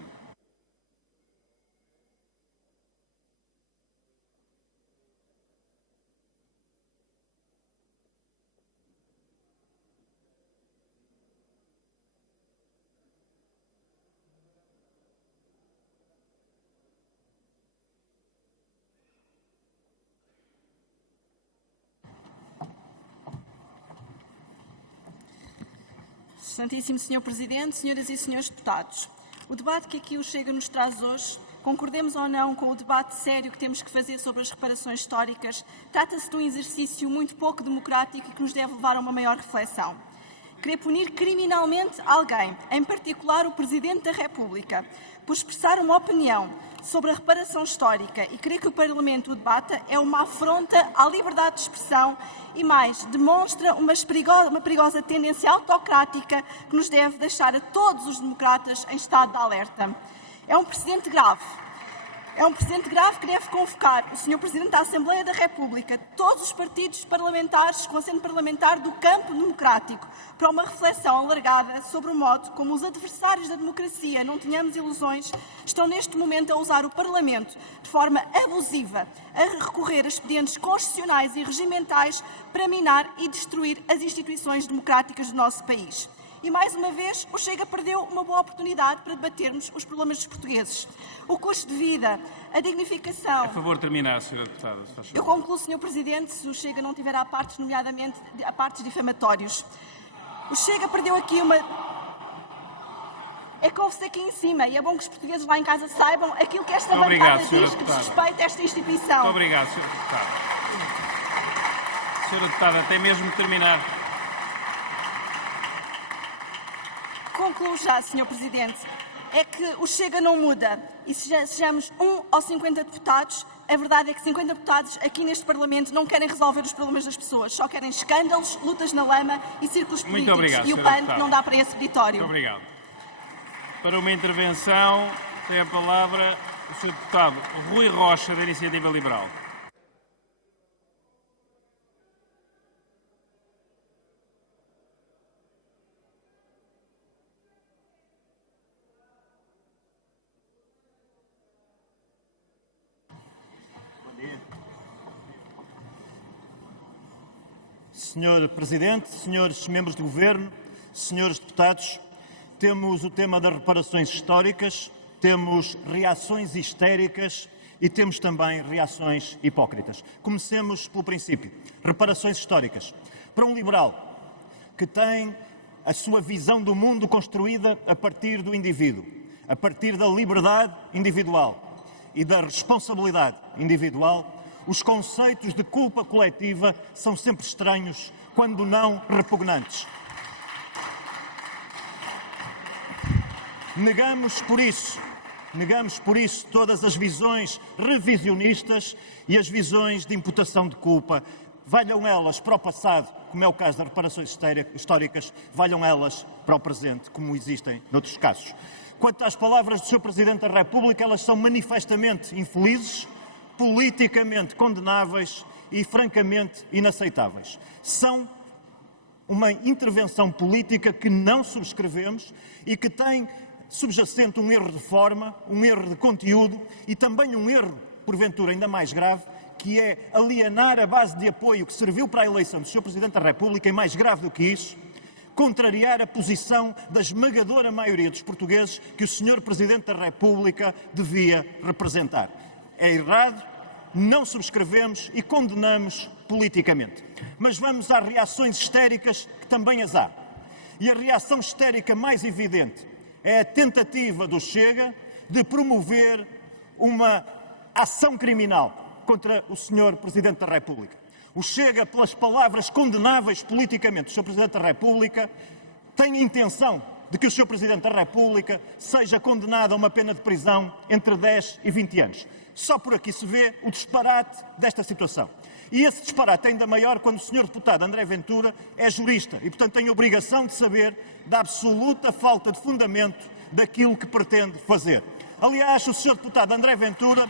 Santíssimo Sr. Presidente, senhoras e senhores deputados, o debate que aqui o Chega nos traz hoje, concordemos ou não com o debate sério que temos que fazer sobre as reparações históricas, trata-se de um exercício muito pouco democrático e que nos deve levar a uma maior reflexão. Querer punir criminalmente alguém, em particular o Presidente da República, por expressar uma opinião sobre a reparação histórica e querer que o Parlamento o debata é uma afronta à liberdade de expressão e mais, demonstra uma perigosa tendência autocrática que nos deve deixar a todos os democratas em estado de alerta. É um precedente grave. É um precedente grave que deve convocar o Sr. Presidente da Assembleia da República, todos os partidos parlamentares com assento parlamentar do campo democrático, para uma reflexão alargada sobre o modo como os adversários da democracia, não tenhamos ilusões, estão neste momento a usar o Parlamento de forma abusiva, a recorrer a expedientes constitucionais e regimentais para minar e destruir as instituições democráticas do nosso país. E, mais uma vez, o Chega perdeu uma boa oportunidade para debatermos os problemas dos portugueses. O custo de vida, a dignificação... A favor de terminar, Sra. Deputada. Eu concluo, Sr. Presidente, se o Chega não tiver a partes, nomeadamente a partes difamatórios. O Chega perdeu aqui uma... É como se aqui em cima, e é bom que os portugueses lá em casa saibam aquilo que esta bancada diz que desrespeita esta instituição. Muito obrigado, Sra. Deputada. Sra. Deputada, tem mesmo de terminar. Concluo já, Sr. Presidente. É que o Chega não muda. E sejamos 1 ou 50 deputados, a verdade é que 50 deputados aqui neste Parlamento não querem resolver os problemas das pessoas, só querem escândalos, lutas na lama e círculos políticos. Muito obrigado, e o PAN não dá para esse peditório. Muito obrigado. Para uma intervenção, tem a palavra o Sr. Deputado Rui Rocha, da Iniciativa Liberal. Senhor Presidente, senhores membros do Governo, senhores deputados, temos o tema das reparações históricas, temos reações histéricas e temos também reações hipócritas. Comecemos pelo princípio. Reparações históricas. Para um liberal que tem a sua visão do mundo construída a partir do indivíduo, a partir da liberdade individual e da responsabilidade individual, os conceitos de culpa coletiva são sempre estranhos, quando não repugnantes. Negamos por isso todas as visões revisionistas e as visões de imputação de culpa, valham elas para o passado, como é o caso das reparações históricas, valham elas para o presente, como existem noutros casos. Quanto às palavras do Sr. Presidente da República, elas são manifestamente infelizes, politicamente condenáveis e francamente inaceitáveis. São uma intervenção política que não subscrevemos e que tem subjacente um erro de forma, um erro de conteúdo e também um erro, porventura ainda mais grave, que é alienar a base de apoio que serviu para a eleição do Sr. Presidente da República e, mais grave do que isso, contrariar a posição da esmagadora maioria dos portugueses que o Sr. Presidente da República devia representar. É errado, não subscrevemos e condenamos politicamente. Mas vamos às reações histéricas, que também as há. E a reação histérica mais evidente é a tentativa do Chega de promover uma ação criminal contra o Sr. Presidente da República. O Chega, pelas palavras condenáveis politicamente do Sr. Presidente da República, tem a intenção de que o Sr. Presidente da República seja condenado a uma pena de prisão entre 10 e 20 anos. Só por aqui se vê o disparate desta situação. E esse disparate é ainda maior quando o Sr. Deputado André Ventura é jurista e, portanto, tem a obrigação de saber da absoluta falta de fundamento daquilo que pretende fazer. Aliás, o Sr. Deputado André Ventura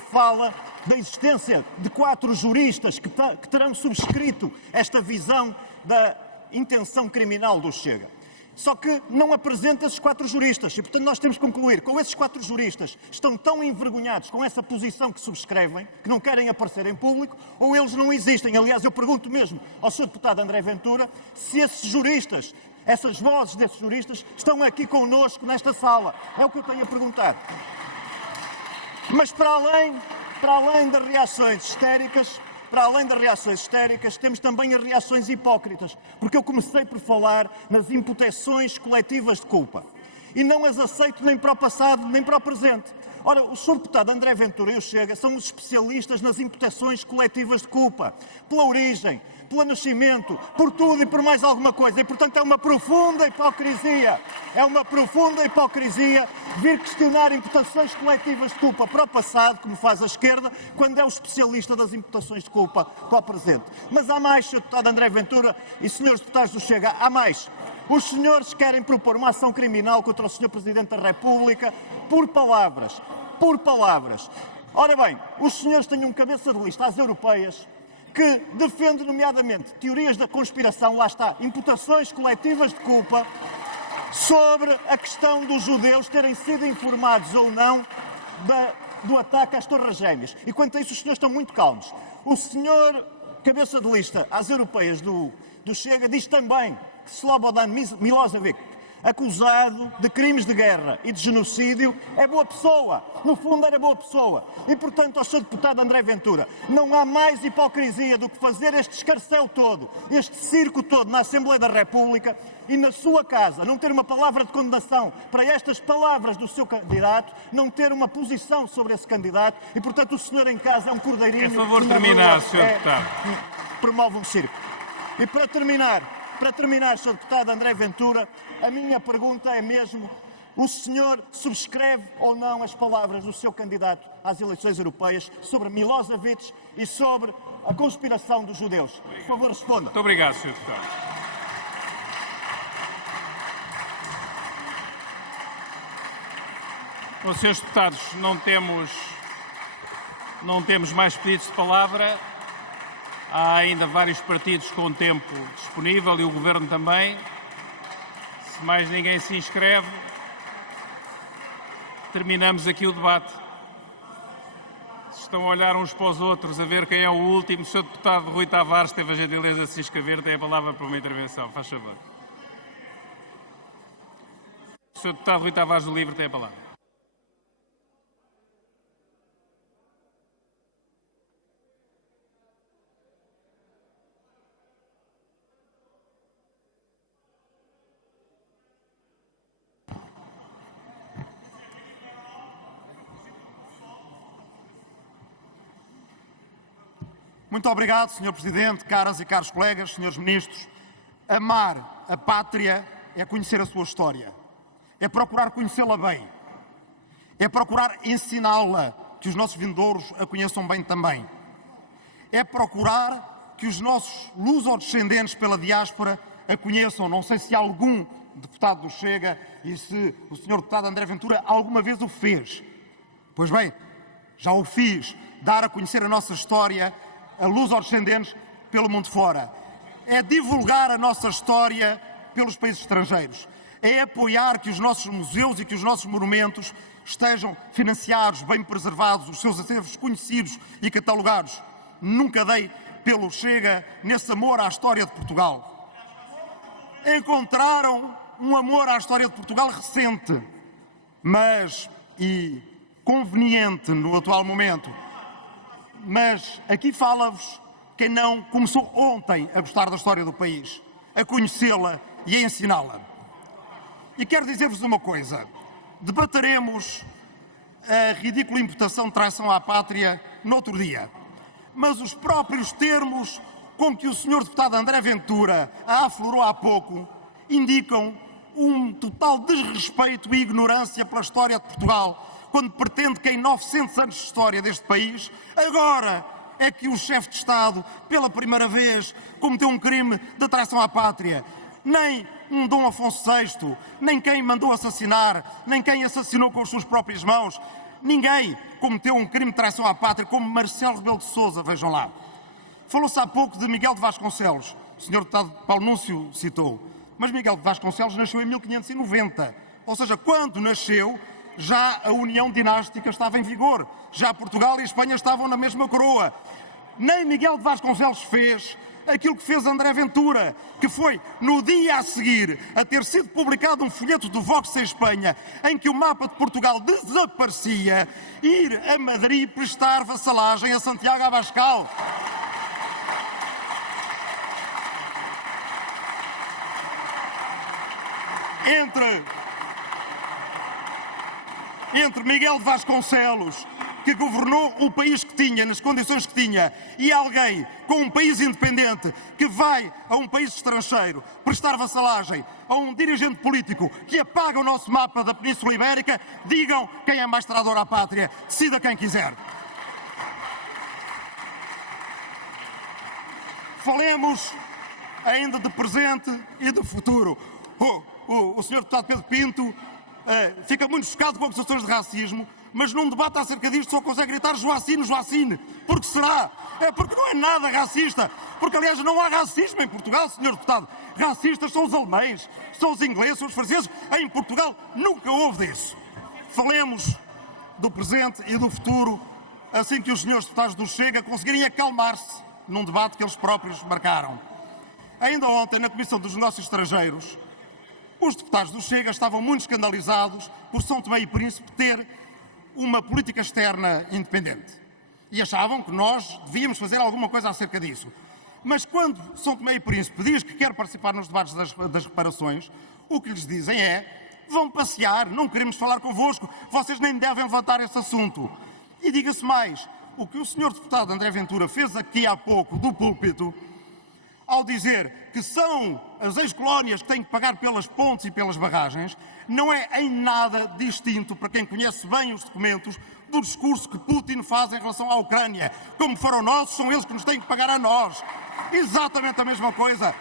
fala da existência de 4 juristas que terão subscrito esta visão da intenção criminal do Chega. Só que não apresenta esses 4 juristas e, portanto, nós temos que concluir com esses 4 juristas estão tão envergonhados com essa posição que subscrevem, que não querem aparecer em público, ou eles não existem. Aliás, eu pergunto mesmo ao Sr. Deputado André Ventura se esses juristas, essas vozes desses juristas, estão aqui connosco nesta sala. É o que eu tenho a perguntar. Mas para além das reações histéricas, temos também as reações hipócritas, porque eu comecei por falar nas imputações coletivas de culpa. E não as aceito nem para o passado, nem para o presente. Ora, o Sr. Deputado André Ventura e o Chega são os especialistas nas imputações coletivas de culpa, pela origem, pelo nascimento, por tudo e por mais alguma coisa. E, portanto, é uma profunda hipocrisia vir questionar imputações coletivas de culpa para o passado, como faz a esquerda, quando é o especialista das imputações de culpa para o presente. Mas há mais, Sr. Deputado André Ventura e Srs. Deputados do Chega, há mais. Os senhores querem propor uma ação criminal contra o Sr. Presidente da República por palavras. Ora bem, os senhores têm um cabeça de lista às europeias que defende, nomeadamente, teorias da conspiração, lá está, imputações coletivas de culpa, sobre a questão dos judeus terem sido informados ou não do ataque às Torres Gêmeas. E quanto a isso, os senhores estão muito calmos. O senhor cabeça de lista às europeias do Chega diz também que Slobodan Milosevic, acusado de crimes de guerra e de genocídio, é boa pessoa. No fundo, era boa pessoa. E, portanto, ao Sr. Deputado André Ventura, não há mais hipocrisia do que fazer este escarcéu todo, este circo todo na Assembleia da República e na sua casa, não ter uma palavra de condenação para estas palavras do seu candidato, não ter uma posição sobre esse candidato e, portanto, o senhor em casa é um cordeirinho... Por favor, terminar, Sr. Deputado. Promove um circo. E para terminar, Sr. Deputado André Ventura, a minha pergunta é mesmo, o senhor subscreve ou não as palavras do seu candidato às eleições europeias sobre Milosevic e sobre a conspiração dos judeus? Por favor, responda. Muito obrigado, Sr. Deputado. Bom, Srs. Deputados, não temos mais pedidos de palavra. Há ainda vários partidos com tempo disponível e o Governo também. Se mais ninguém se inscreve, terminamos aqui o debate. Se estão a olhar uns para os outros a ver quem é o último, o Sr. Deputado Rui Tavares teve a gentileza de se inscrever, tem a palavra para uma intervenção. Faz favor. O Sr. Deputado Rui Tavares do Livre tem a palavra. Muito obrigado, Sr. Presidente, caras e caros colegas, Srs. Ministros. Amar a pátria é conhecer a sua história, é procurar conhecê-la bem, é procurar ensiná-la, que os nossos vindouros a conheçam bem também. É procurar que os nossos lusodescendentes pela diáspora a conheçam. Não sei se algum deputado do Chega e se o Sr. Deputado André Ventura alguma vez o fez. Pois bem, já o fiz, dar a conhecer a nossa história a lusodescendentes pelo mundo fora. É divulgar a nossa história pelos países estrangeiros. É apoiar que os nossos museus e que os nossos monumentos estejam financiados, bem preservados, os seus acervos conhecidos e catalogados. Nunca dei pelo Chega nesse amor à história de Portugal. Encontraram um amor à história de Portugal recente, mas e conveniente no atual momento. Mas aqui fala-vos quem não começou ontem a gostar da história do país, a conhecê-la e a ensiná-la. E quero dizer-vos uma coisa. Debateremos a ridícula imputação de traição à pátria no outro dia. Mas os próprios termos com que o Sr. Deputado André Ventura a aflorou há pouco indicam um total desrespeito e ignorância pela história de Portugal, quando pretende que em 900 anos de história deste país, agora é que o chefe de Estado, pela primeira vez, cometeu um crime de traição à pátria. Nem um Dom Afonso VI, nem quem mandou assassinar, nem quem assassinou com as suas próprias mãos, ninguém cometeu um crime de traição à pátria como Marcelo Rebelo de Sousa, vejam lá. Falou-se há pouco de Miguel de Vasconcelos, o Sr. Deputado Paulo Núncio citou, mas Miguel de Vasconcelos nasceu em 1590, ou seja, quando nasceu já a união dinástica estava em vigor, já Portugal e Espanha estavam na mesma coroa. Nem Miguel de Vasconcelos fez aquilo que fez André Ventura, que foi, no dia a seguir a ter sido publicado um folheto do Vox em Espanha, em que o mapa de Portugal desaparecia, ir a Madrid prestar vassalagem a Santiago Abascal. Entre Miguel de Vasconcelos, que governou o país que tinha, nas condições que tinha, e alguém com um país independente que vai a um país estrangeiro prestar vassalagem a um dirigente político que apaga o nosso mapa da Península Ibérica, digam quem é mais traidor à pátria, decida quem quiser. Falemos ainda de presente e de futuro. O Sr. Deputado Pedro Pinto fica muito chocado com acusações de racismo, mas num debate acerca disto só consegue gritar Joacine, Joacine. Por que será? É porque não é nada racista. Porque, aliás, não há racismo em Portugal, Sr. Deputado. Racistas são os alemães, são os ingleses, são os franceses. Em Portugal nunca houve disso. Falemos do presente e do futuro assim que os senhores deputados do Chega conseguirem acalmar-se num debate que eles próprios marcaram. Ainda ontem, na Comissão dos Negócios Estrangeiros, os deputados do Chega estavam muito escandalizados por São Tomé e Príncipe ter uma política externa independente. E achavam que nós devíamos fazer alguma coisa acerca disso. Mas quando São Tomé e Príncipe diz que quer participar nos debates das reparações, o que lhes dizem é: vão passear, não queremos falar convosco, vocês nem devem levantar esse assunto. E diga-se mais, o que o senhor deputado André Ventura fez aqui há pouco do púlpito, ao dizer que são as ex-colónias que têm que pagar pelas pontes e pelas barragens, não é em nada distinto, para quem conhece bem os documentos, do discurso que Putin faz em relação à Ucrânia. Como foram nossos, são eles que nos têm que pagar a nós. Exatamente a mesma coisa.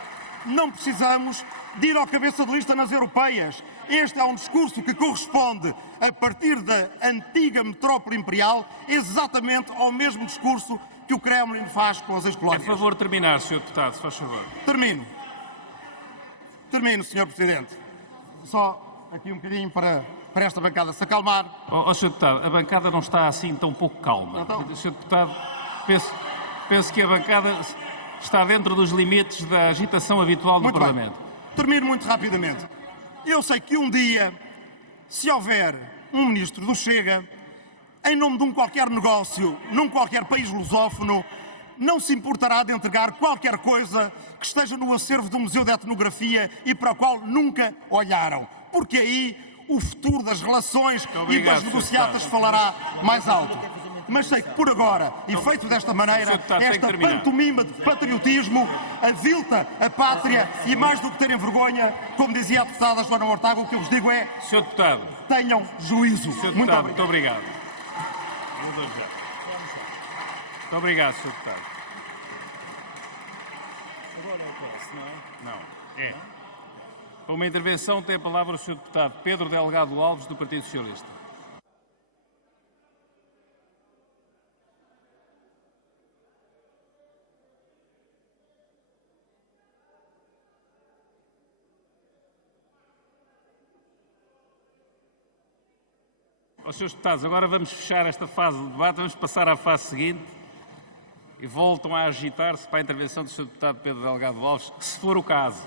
Não precisamos de ir ao cabeça de lista nas europeias. Este é um discurso que corresponde, a partir da antiga metrópole imperial, exatamente ao mesmo discurso que o Kremlin faz com as ex-colónias. É favor terminar, Sr. Deputado, se faz favor. Termino, Sr. Presidente. Só aqui um bocadinho para esta bancada se acalmar. Sr. Deputado, a bancada não está assim tão pouco calma. Então... Sr. Deputado, penso que a bancada está dentro dos limites da agitação habitual no Parlamento. Termino muito rapidamente. Eu sei que um dia, se houver um ministro do Chega, em nome de um qualquer negócio, num qualquer país lusófono, não se importará de entregar qualquer coisa que esteja no acervo do Museu de Etnografia e para o qual nunca olharam. Porque aí o futuro das relações e das negociatas falará mais alto. Mas sei que por agora, e feito desta maneira, esta pantomima de patriotismo avilta a pátria e, mais do que terem vergonha, como dizia a deputada Joana Mortágua, o que eu vos digo é: Sr. Deputado, tenham juízo. Muito obrigado. Muito obrigado, Sr. Deputado. Agora não posso, não? Não. É. Para uma intervenção tem a palavra o Sr. Deputado Pedro Delgado Alves, do Partido Socialista. Senhores deputados, agora vamos fechar esta fase de debate, vamos passar à fase seguinte e voltam a agitar-se para a intervenção do Sr. Deputado Pedro Delgado Alves, se for o caso.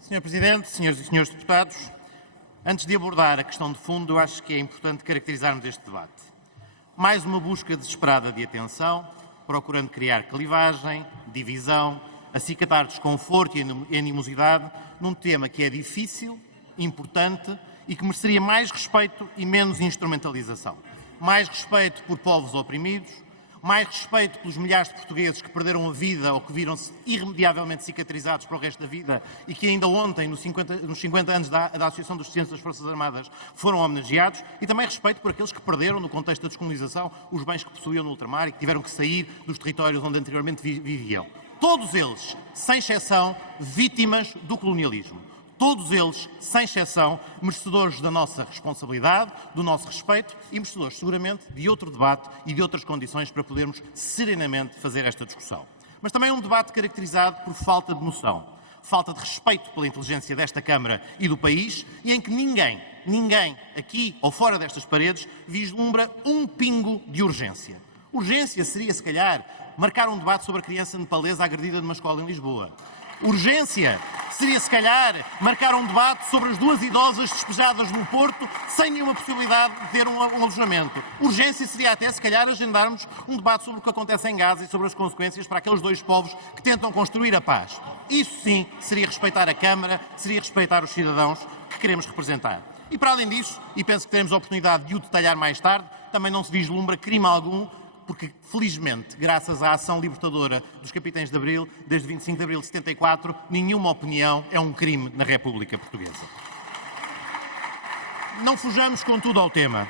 Sr. Presidente, senhoras e senhores deputados, antes de abordar a questão de fundo, eu acho que é importante caracterizarmos este debate. Mais uma busca desesperada de atenção, procurando criar clivagem, divisão, acicatar desconforto e animosidade num tema que é difícil, importante e que mereceria mais respeito e menos instrumentalização. Mais respeito por povos oprimidos, mais respeito pelos milhares de portugueses que perderam a vida ou que viram-se irremediavelmente cicatrizados para o resto da vida e que ainda ontem, nos 50 anos da Associação dos Docentes das Forças Armadas, foram homenageados, e também respeito por aqueles que perderam, no contexto da descolonização, os bens que possuíam no ultramar e que tiveram que sair dos territórios onde anteriormente viviam. Todos eles, sem exceção, vítimas do colonialismo. Todos eles, sem exceção, merecedores da nossa responsabilidade, do nosso respeito e merecedores, seguramente, de outro debate e de outras condições para podermos serenamente fazer esta discussão. Mas também um debate caracterizado por falta de noção, falta de respeito pela inteligência desta Câmara e do país, e em que ninguém, aqui ou fora destas paredes, vislumbra um pingo de urgência. Urgência seria, se calhar, marcar um debate sobre a criança nepalesa agredida numa escola em Lisboa. Urgência seria, se calhar, marcar um debate sobre as 2 idosas despejadas no Porto sem nenhuma possibilidade de ter um alojamento. Urgência seria até, se calhar, agendarmos um debate sobre o que acontece em Gaza e sobre as consequências para aqueles 2 povos que tentam construir a paz. Isso sim seria respeitar a Câmara, seria respeitar os cidadãos que queremos representar. E para além disso, e penso que teremos a oportunidade de o detalhar mais tarde, também não se vislumbra crime algum, porque, felizmente, graças à ação libertadora dos capitães de Abril, desde 25 de abril de 74, nenhuma opinião é um crime na República Portuguesa. Não fujamos, contudo, ao tema.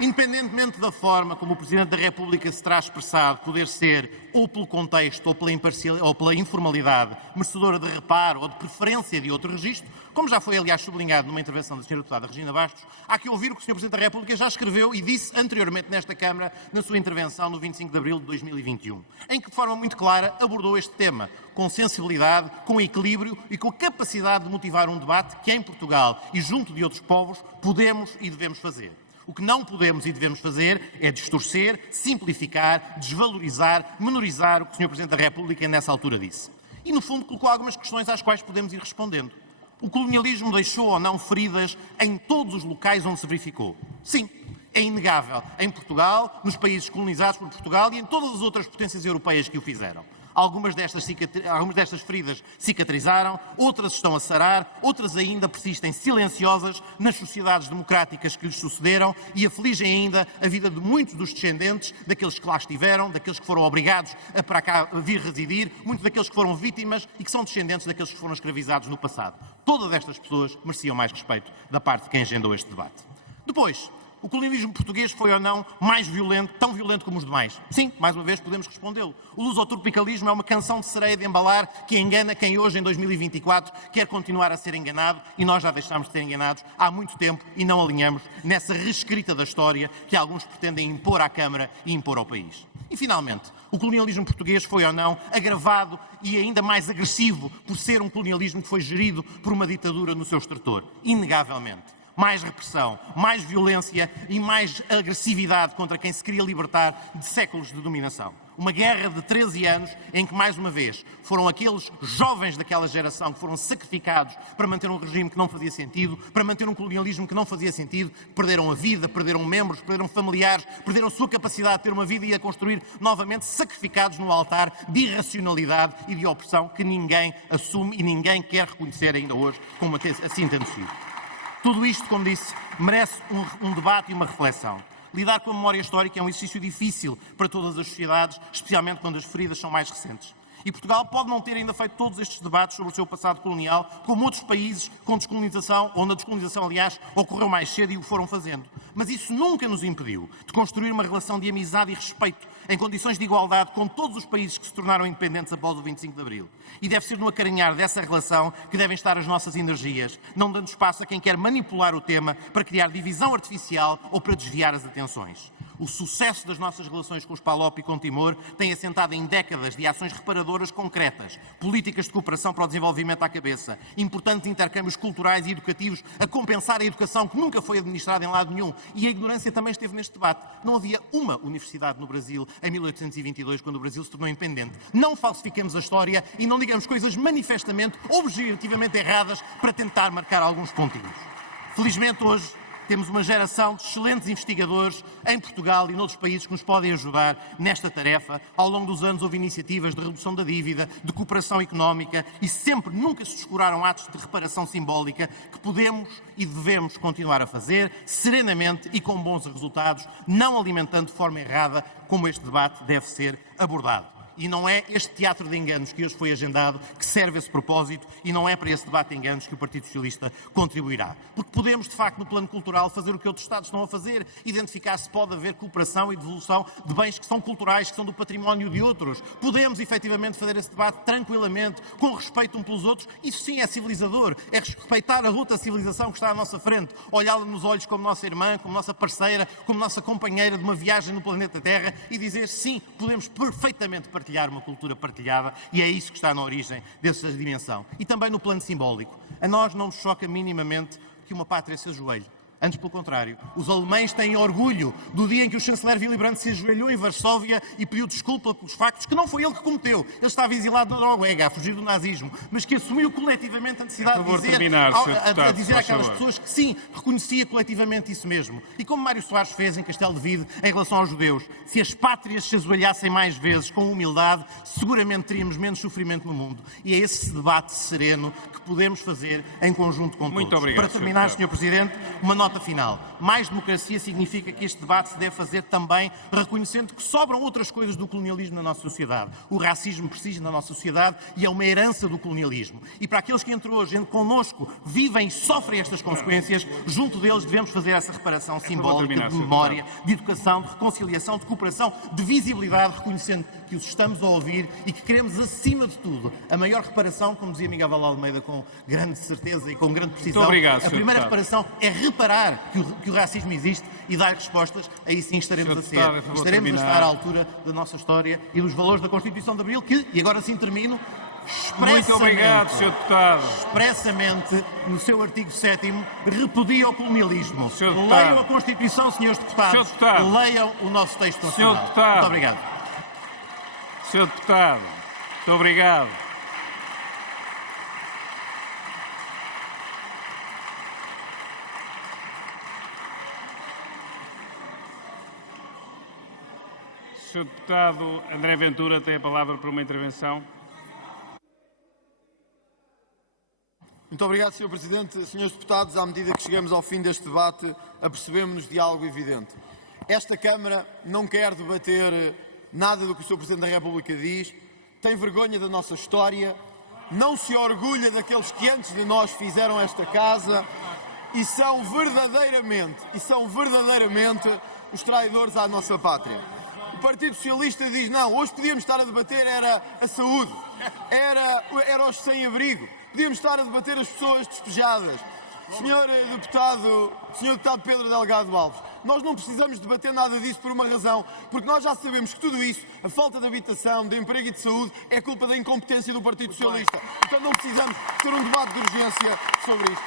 Independentemente da forma como o Presidente da República se terá expressado, poder ser, ou pelo contexto, ou pela informalidade, merecedora de reparo ou de preferência de outro registro, como já foi, aliás, sublinhado numa intervenção da Sra. Deputada Regina Bastos, há que ouvir o que o Sr. Presidente da República já escreveu e disse anteriormente nesta Câmara, na sua intervenção no 25 de abril de 2021, em que, de forma muito clara, abordou este tema, com sensibilidade, com equilíbrio e com a capacidade de motivar um debate que, em Portugal e junto de outros povos, podemos e devemos fazer. O que não podemos e devemos fazer é distorcer, simplificar, desvalorizar, menorizar o que o Sr. Presidente da República nessa altura disse. E, no fundo, colocou algumas questões às quais podemos ir respondendo. O colonialismo deixou ou não feridas em todos os locais onde se verificou? Sim, é inegável. Em Portugal, nos países colonizados por Portugal e em todas as outras potências europeias que o fizeram. Algumas destas feridas cicatrizaram, outras estão a sarar, outras ainda persistem silenciosas nas sociedades democráticas que lhes sucederam e afligem ainda a vida de muitos dos descendentes, daqueles que lá estiveram, daqueles que foram obrigados a para cá vir residir, muitos daqueles que foram vítimas e que são descendentes daqueles que foram escravizados no passado. Todas estas pessoas mereciam mais respeito da parte de quem agendou este debate. Depois, o colonialismo português foi ou não mais violento, tão violento como os demais? Sim, mais uma vez podemos respondê-lo. O lusotropicalismo é uma canção de sereia de embalar que engana quem hoje, em 2024, quer continuar a ser enganado, e nós já deixámos de ser enganados há muito tempo e não alinhamos nessa reescrita da história que alguns pretendem impor à Câmara e impor ao país. E, finalmente, o colonialismo português foi ou não agravado e ainda mais agressivo por ser um colonialismo que foi gerido por uma ditadura no seu estertor? Inegavelmente. Mais repressão, mais violência e mais agressividade contra quem se queria libertar de séculos de dominação. Uma guerra de 13 anos em que, mais uma vez, foram aqueles jovens daquela geração que foram sacrificados para manter um regime que não fazia sentido, para manter um colonialismo que não fazia sentido, perderam a vida, perderam membros, perderam familiares, perderam a sua capacidade de ter uma vida e a construir novamente, sacrificados no altar de irracionalidade e de opressão que ninguém assume e ninguém quer reconhecer ainda hoje como assim tendo sido. Tudo isto, como disse, merece um debate e uma reflexão. Lidar com a memória histórica é um exercício difícil para todas as sociedades, especialmente quando as feridas são mais recentes. E Portugal pode não ter ainda feito todos estes debates sobre o seu passado colonial, como outros países com descolonização, onde a descolonização, aliás, ocorreu mais cedo e o foram fazendo. Mas isso nunca nos impediu de construir uma relação de amizade e respeito em condições de igualdade com todos os países que se tornaram independentes após o 25 de abril. E deve ser no acarinhar dessa relação que devem estar as nossas energias, não dando espaço a quem quer manipular o tema para criar divisão artificial ou para desviar as atenções. O sucesso das nossas relações com os PALOP e com Timor tem assentado em décadas de ações reparadoras concretas, políticas de cooperação para o desenvolvimento à cabeça, importantes intercâmbios culturais e educativos a compensar a educação que nunca foi administrada em lado nenhum. E a ignorância também esteve neste debate. Não havia uma universidade no Brasil em 1822, quando o Brasil se tornou independente. Não falsifiquemos a história e não digamos coisas manifestamente, objetivamente erradas para tentar marcar alguns pontinhos. Felizmente hoje Temos uma geração de excelentes investigadores em Portugal e noutros países que nos podem ajudar nesta tarefa. Ao longo dos anos houve iniciativas de redução da dívida, de cooperação económica e sempre, nunca se descuraram atos de reparação simbólica que podemos e devemos continuar a fazer serenamente e com bons resultados, não alimentando de forma errada como este debate deve ser abordado. E não é este teatro de enganos que hoje foi agendado que serve a esse propósito e não é para esse debate de enganos que o Partido Socialista contribuirá. Porque podemos, de facto, no plano cultural, fazer o que outros Estados estão a fazer, identificar se pode haver cooperação e devolução de bens que são culturais, que são do património de outros. Podemos, efetivamente, fazer esse debate tranquilamente, com respeito uns pelos outros. Isso sim é civilizador, é respeitar a outra civilização que está à nossa frente, olhá-la nos olhos como nossa irmã, como nossa parceira, como nossa companheira de uma viagem no planeta Terra e dizer sim, podemos perfeitamente partilhar uma cultura partilhada e é isso que está na origem dessa dimensão. E também no plano simbólico. A nós não nos choca minimamente que uma pátria se ajoelhe. Antes, pelo contrário, os alemães têm orgulho do dia em que o chanceler Willy Brandt se ajoelhou em Varsóvia e pediu desculpa pelos factos que não foi ele que cometeu. Ele estava exilado na Noruega, a fugir do nazismo, mas que assumiu coletivamente a necessidade de dizer àquelas pessoas que sim, reconhecia coletivamente isso mesmo. E como Mário Soares fez em Castelo de Vide em relação aos judeus, se as pátrias se ajoelhassem mais vezes com humildade, seguramente teríamos menos sofrimento no mundo. E é esse debate sereno que podemos fazer em conjunto com todos. Muito obrigado, Para terminar, Sr. Presidente, uma nota final. Mais democracia significa que este debate se deve fazer também reconhecendo que sobram outras coisas do colonialismo na nossa sociedade. O racismo persiste na nossa sociedade e é uma herança do colonialismo. E para aqueles que entre hoje connosco vivem e sofrem estas consequências, junto deles devemos fazer essa reparação simbólica de memória, de educação, de reconciliação, de cooperação, de visibilidade, reconhecendo que os estamos a ouvir e que queremos, acima de tudo, a maior reparação, como dizia Miguel Valal Almeida com grande certeza e com grande precisão. Muito obrigado, a primeira deputado. reparação é reparar que o racismo existe e dar respostas, aí sim estaremos a ser. Estaremos a estar à altura da nossa história e dos valores da Constituição de Abril, que, e agora sim termino, Muito obrigado, Sr. Deputado. Expressamente, no seu artigo 7º, repudia o colonialismo. Deputado. Leiam a Constituição, senhores deputados. Sr. Deputado. Leiam o nosso texto Sr. nacional. Deputado. Muito obrigado. Sr. Deputado, muito obrigado. Sr. Deputado André Ventura tem a palavra para uma intervenção. Muito obrigado, Sr. Presidente. Senhores deputados, à medida que chegamos ao fim deste debate, apercebemos-nos de algo evidente. Esta Câmara não quer debater nada do que o Sr. Presidente da República diz, tem vergonha da nossa história, não se orgulha daqueles que antes de nós fizeram esta casa e são verdadeiramente os traidores à nossa pátria. O Partido Socialista diz não, hoje podíamos estar a debater era a saúde, era os sem-abrigo, podíamos estar a debater as pessoas despejadas. Senhor deputado Pedro Delgado Alves, nós não precisamos debater nada disso por uma razão, porque nós já sabemos que tudo isso, a falta de habitação, de emprego e de saúde, é culpa da incompetência do Partido Socialista. Então não precisamos ter um debate de urgência sobre isto.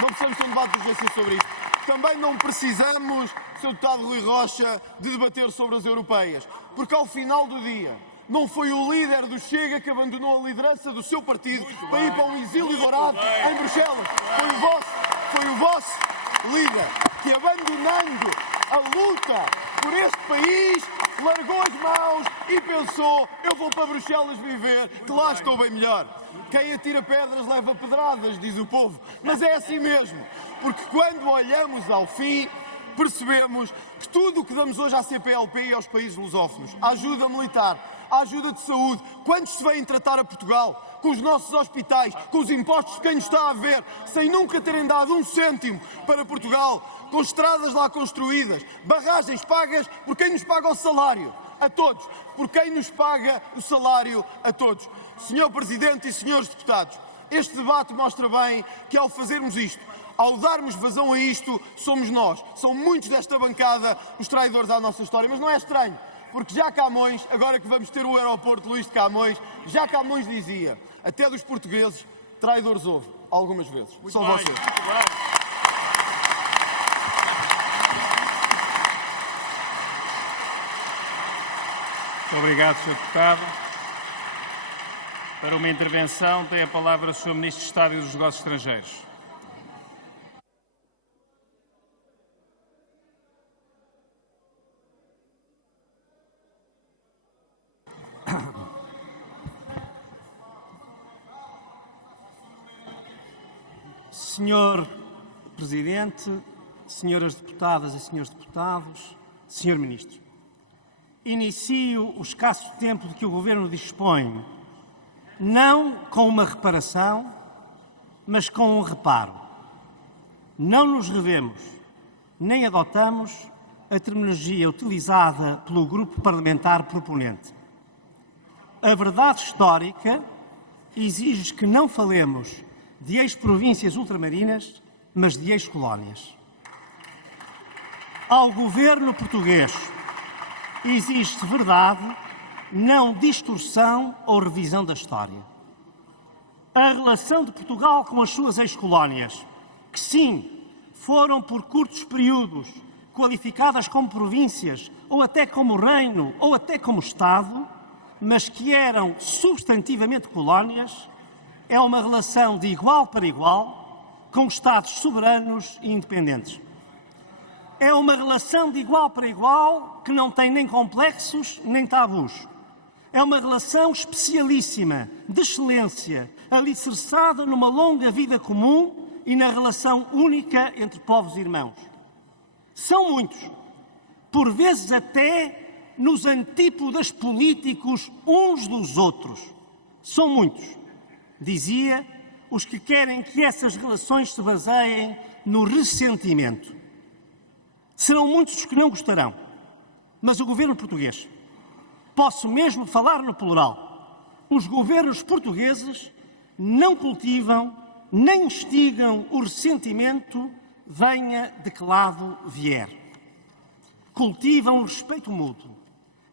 Não precisamos ter um debate de urgência sobre isto. Também não precisamos, Sr. Deputado Rui Rocha, de debater sobre as europeias, porque ao final do dia não foi o líder do Chega que abandonou a liderança do seu partido para ir para um exílio dourado em Bruxelas. Foi o vosso líder que, abandonando a luta por este país, largou as mãos e pensou: eu vou para Bruxelas viver, que lá estou bem melhor. Quem atira pedras leva pedradas, diz o povo. Mas é assim mesmo, porque quando olhamos ao fim, percebemos que tudo o que damos hoje à CPLP e aos países lusófonos, a ajuda militar, a ajuda de saúde, quantos se vêm tratar a Portugal, com os nossos hospitais, com os impostos de quem nos está a ver, sem nunca terem dado um cêntimo para Portugal, com estradas lá construídas, barragens pagas por quem nos paga o salário, a todos, por quem nos paga o salário a todos. Senhor Presidente e senhores deputados, este debate mostra bem que ao fazermos isto, ao darmos vazão a isto, somos nós, são muitos desta bancada os traidores à nossa história, mas não é estranho. Porque já Camões, agora que vamos ter o aeroporto Luís de Camões, já Camões dizia, até dos portugueses, traidores houve, algumas vezes. São vocês. Muito obrigado, Sr. Deputado. Para uma intervenção tem a palavra o Sr. Ministro de Estado e dos Negócios Estrangeiros. Senhor Presidente, senhoras deputadas e senhores deputados, Senhor Ministro, inicio o escasso tempo de que o Governo dispõe, não com uma reparação, mas com um reparo. Não nos revemos, nem adotamos a terminologia utilizada pelo grupo parlamentar proponente. A verdade histórica exige que não falemos de ex-províncias ultramarinas, mas de ex-colónias. Ao governo português exige verdade, não distorção ou revisão da história. A relação de Portugal com as suas ex-colónias, que sim, foram por curtos períodos qualificadas como províncias, ou até como reino, ou até como Estado, mas que eram substantivamente colónias, é uma relação de igual para igual com Estados soberanos e independentes. É uma relação de igual para igual que não tem nem complexos nem tabus. É uma relação especialíssima, de excelência, alicerçada numa longa vida comum e na relação única entre povos irmãos. São muitos, por vezes até nos antípodas políticos uns dos outros. São muitos, dizia, os que querem que essas relações se baseiem no ressentimento. Serão muitos os que não gostarão, mas o governo português, posso mesmo falar no plural, os governos portugueses não cultivam nem instigam o ressentimento, venha de que lado vier. Cultivam o respeito mútuo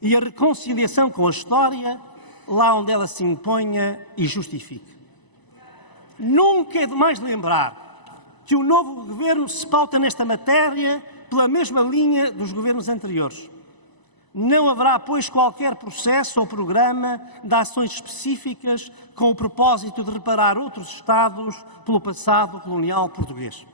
e a reconciliação com a história lá onde ela se imponha e justifique. Nunca é demais lembrar que o novo governo se pauta nesta matéria pela mesma linha dos governos anteriores. Não haverá, pois, qualquer processo ou programa de ações específicas com o propósito de reparar outros Estados pelo passado colonial português.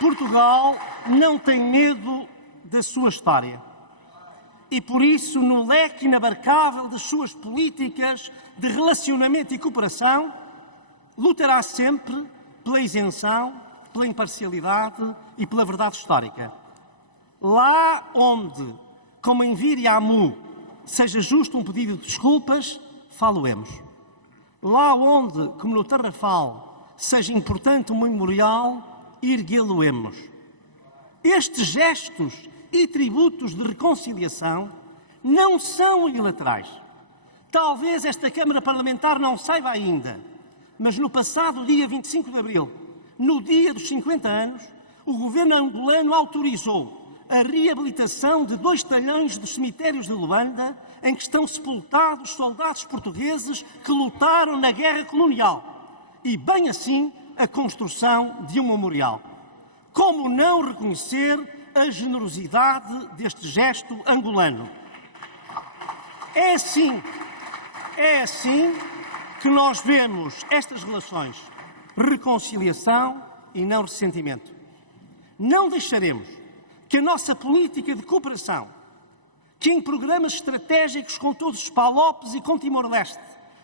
Portugal não tem medo da sua história e, por isso, no leque inabarcável das suas políticas de relacionamento e cooperação, lutará sempre pela isenção, pela imparcialidade e pela verdade histórica. Lá onde, como em Viriamu, seja justo um pedido de desculpas, falo-emos. Lá onde, como no Tarrafal, seja importante um memorial, erguê-lo-emos. Estes gestos e tributos de reconciliação não são unilaterais. Talvez esta Câmara Parlamentar não saiba ainda, mas no passado dia 25 de abril, no dia dos 50 anos, o governo angolano autorizou a reabilitação de 2 talhões dos cemitérios de Luanda, em que estão sepultados soldados portugueses que lutaram na guerra colonial, e bem assim a construção de um memorial. Como não reconhecer a generosidade deste gesto angolano? É assim que nós vemos estas relações. Reconciliação e não ressentimento. Não deixaremos que a nossa política de cooperação, que em programas estratégicos com todos os PALOPs e com Timor-Leste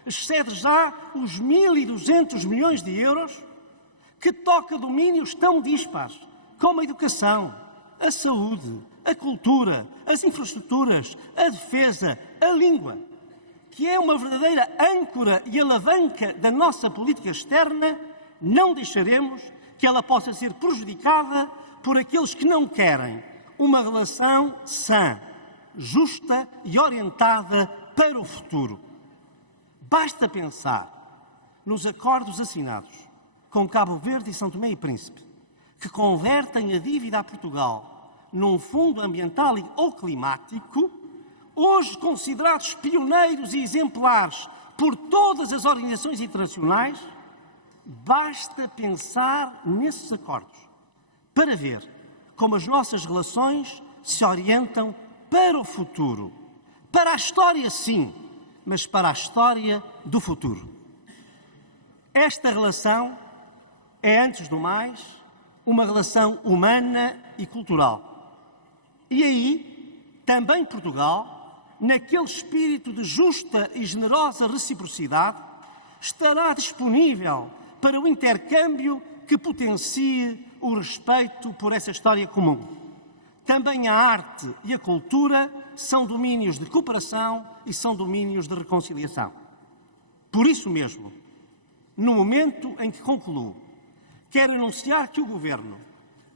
excede já os 1.200 milhões de euros, que toca domínios tão dispares como a educação, a saúde, a cultura, as infraestruturas, a defesa, a língua, que é uma verdadeira âncora e alavanca da nossa política externa, não deixaremos que ela possa ser prejudicada por aqueles que não querem uma relação sã, justa e orientada para o futuro. Basta pensar nos acordos assinados com Cabo Verde e São Tomé e Príncipe, que convertem a dívida a Portugal num fundo ambiental ou climático, hoje considerados pioneiros e exemplares por todas as organizações internacionais. Basta pensar nesses acordos para ver como as nossas relações se orientam para o futuro. Para a história, sim, mas para a história do futuro. Esta relação é, antes do mais, uma relação humana e cultural. E aí, também Portugal naquele espírito de justa e generosa reciprocidade, estará disponível para o intercâmbio que potencie o respeito por essa história comum. Também a arte e a cultura são domínios de cooperação e são domínios de reconciliação. Por isso mesmo, no momento em que concluo, quero anunciar que o Governo,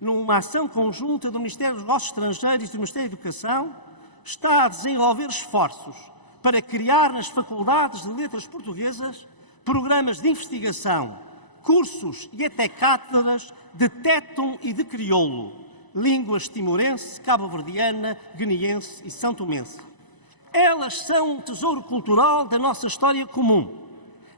numa ação conjunta do Ministério dos Negócios Estrangeiros e do Ministério da Educação, está a desenvolver esforços para criar nas faculdades de letras portuguesas programas de investigação, cursos e até cátedras de tétum e de crioulo, línguas timorense, cabo-verdiana, guineense e são-tomense. Elas são um tesouro cultural da nossa história comum.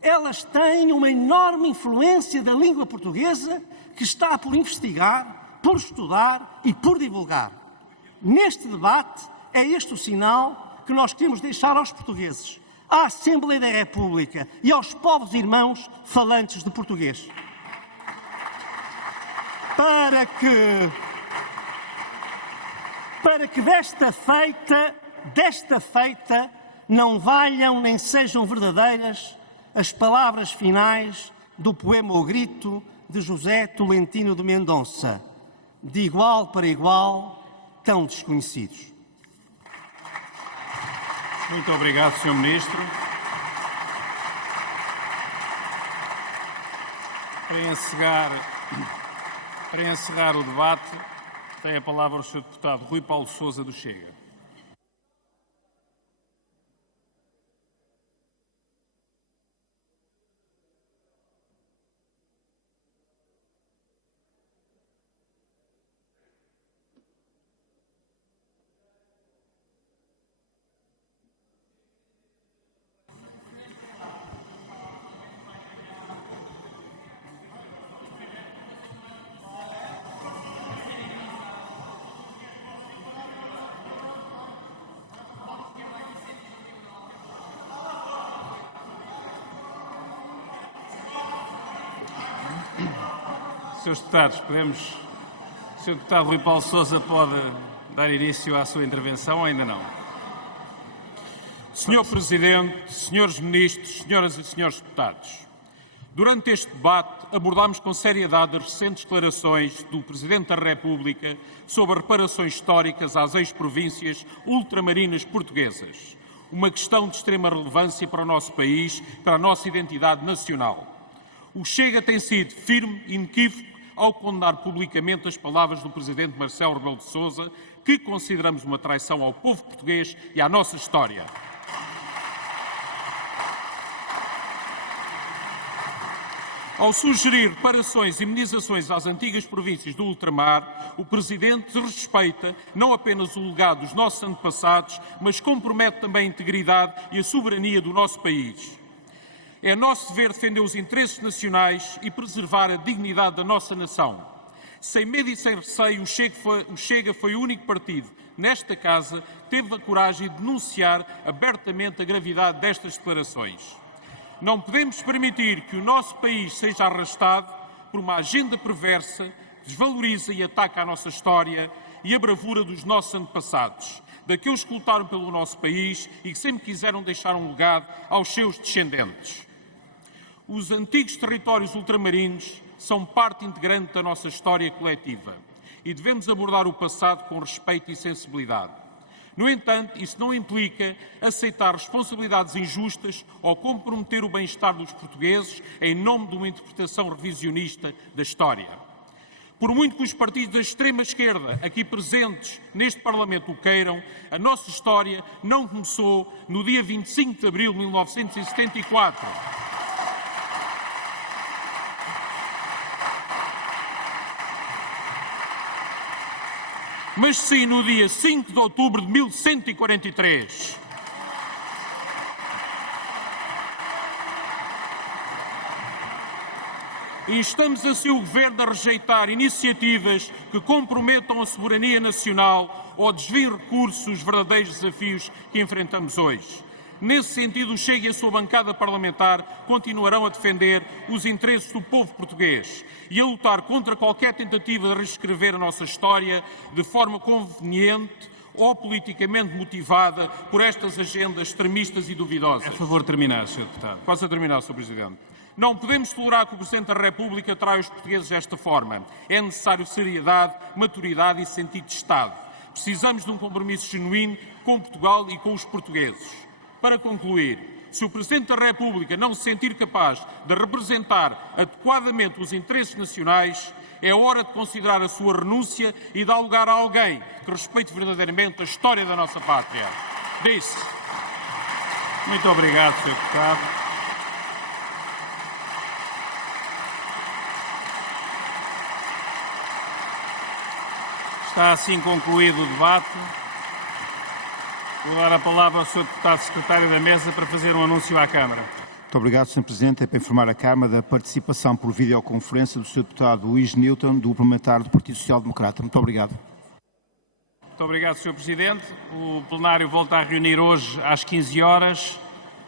Elas têm uma enorme influência da língua portuguesa que está por investigar, por estudar e por divulgar. Neste debate, é este o sinal que nós queremos deixar aos portugueses, à Assembleia da República e aos povos irmãos falantes de português. Para que desta feita não valham nem sejam verdadeiras as palavras finais do poema O Grito de José Tolentino de Mendonça, de igual para igual, tão desconhecidos. Muito obrigado, Sr. Ministro. Para encerrar o debate, tem a palavra o Sr. Deputado Rui Paulo Sousa, do Chega. Senhores deputados, o Sr. Deputado Rui Paulo Sousa pode dar início à sua intervenção ou ainda não? Senhor Presidente, Senhores Ministros, Senhoras e Senhores Deputados, durante este debate abordámos com seriedade as recentes declarações do Presidente da República sobre reparações históricas às ex-províncias ultramarinas portuguesas, uma questão de extrema relevância para o nosso país, para a nossa identidade nacional. O Chega tem sido firme e inequívoco ao condenar publicamente as palavras do Presidente Marcelo Rebelo de Sousa, que consideramos uma traição ao povo português e à nossa história. Ao sugerir reparações e indemnizações às antigas províncias do ultramar, o Presidente desrespeita não apenas o legado dos nossos antepassados, mas compromete também a integridade e a soberania do nosso país. É nosso dever defender os interesses nacionais e preservar a dignidade da nossa nação. Sem medo e sem receio, o Chega foi o único partido nesta Casa que teve a coragem de denunciar abertamente a gravidade destas declarações. Não podemos permitir que o nosso país seja arrastado por uma agenda perversa que desvaloriza e ataca a nossa história e a bravura dos nossos antepassados, daqueles que lutaram pelo nosso país e que sempre quiseram deixar um legado aos seus descendentes. Os antigos territórios ultramarinos são parte integrante da nossa história coletiva e devemos abordar o passado com respeito e sensibilidade. No entanto, isso não implica aceitar responsabilidades injustas ou comprometer o bem-estar dos portugueses em nome de uma interpretação revisionista da história. Por muito que os partidos da extrema-esquerda aqui presentes neste Parlamento o queiram, a nossa história não começou no dia 25 de abril de 1974. Mas sim no dia 5 de outubro de 1143. E instamos assim o Governo a rejeitar iniciativas que comprometam a soberania nacional ou desviem recursos dos verdadeiros desafios que enfrentamos hoje. Nesse sentido, o Chega e a sua bancada parlamentar continuarão a defender os interesses do povo português e a lutar contra qualquer tentativa de reescrever a nossa história de forma conveniente ou politicamente motivada por estas agendas extremistas e duvidosas. A favor de terminar, Sr. Deputado. Posso terminar, Sr. Presidente? Não podemos tolerar que o Presidente da República traia os portugueses desta forma. É necessário seriedade, maturidade e sentido de Estado. Precisamos de um compromisso genuíno com Portugal e com os portugueses. Para concluir, se o Presidente da República não se sentir capaz de representar adequadamente os interesses nacionais, é hora de considerar a sua renúncia e dar lugar a alguém que respeite verdadeiramente a história da nossa pátria. Disse. Muito obrigado, Sr. Deputado. Está assim concluído o debate. Vou dar a palavra ao Sr. Deputado Secretário da Mesa para fazer um anúncio à Câmara. Muito obrigado, Sr. Presidente. É para informar a Câmara da participação por videoconferência do Sr. Deputado Luís Newton, do Parlamentar do Partido Social Democrata. Muito obrigado. Muito obrigado, Sr. Presidente. O plenário volta a reunir hoje às 15 horas,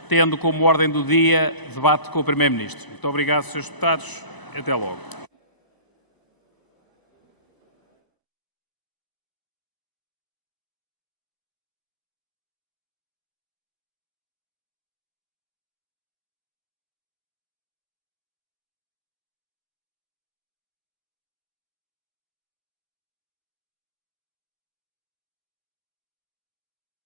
tendo como ordem do dia debate com o Primeiro-Ministro. Muito obrigado, Srs. Deputados. Até logo.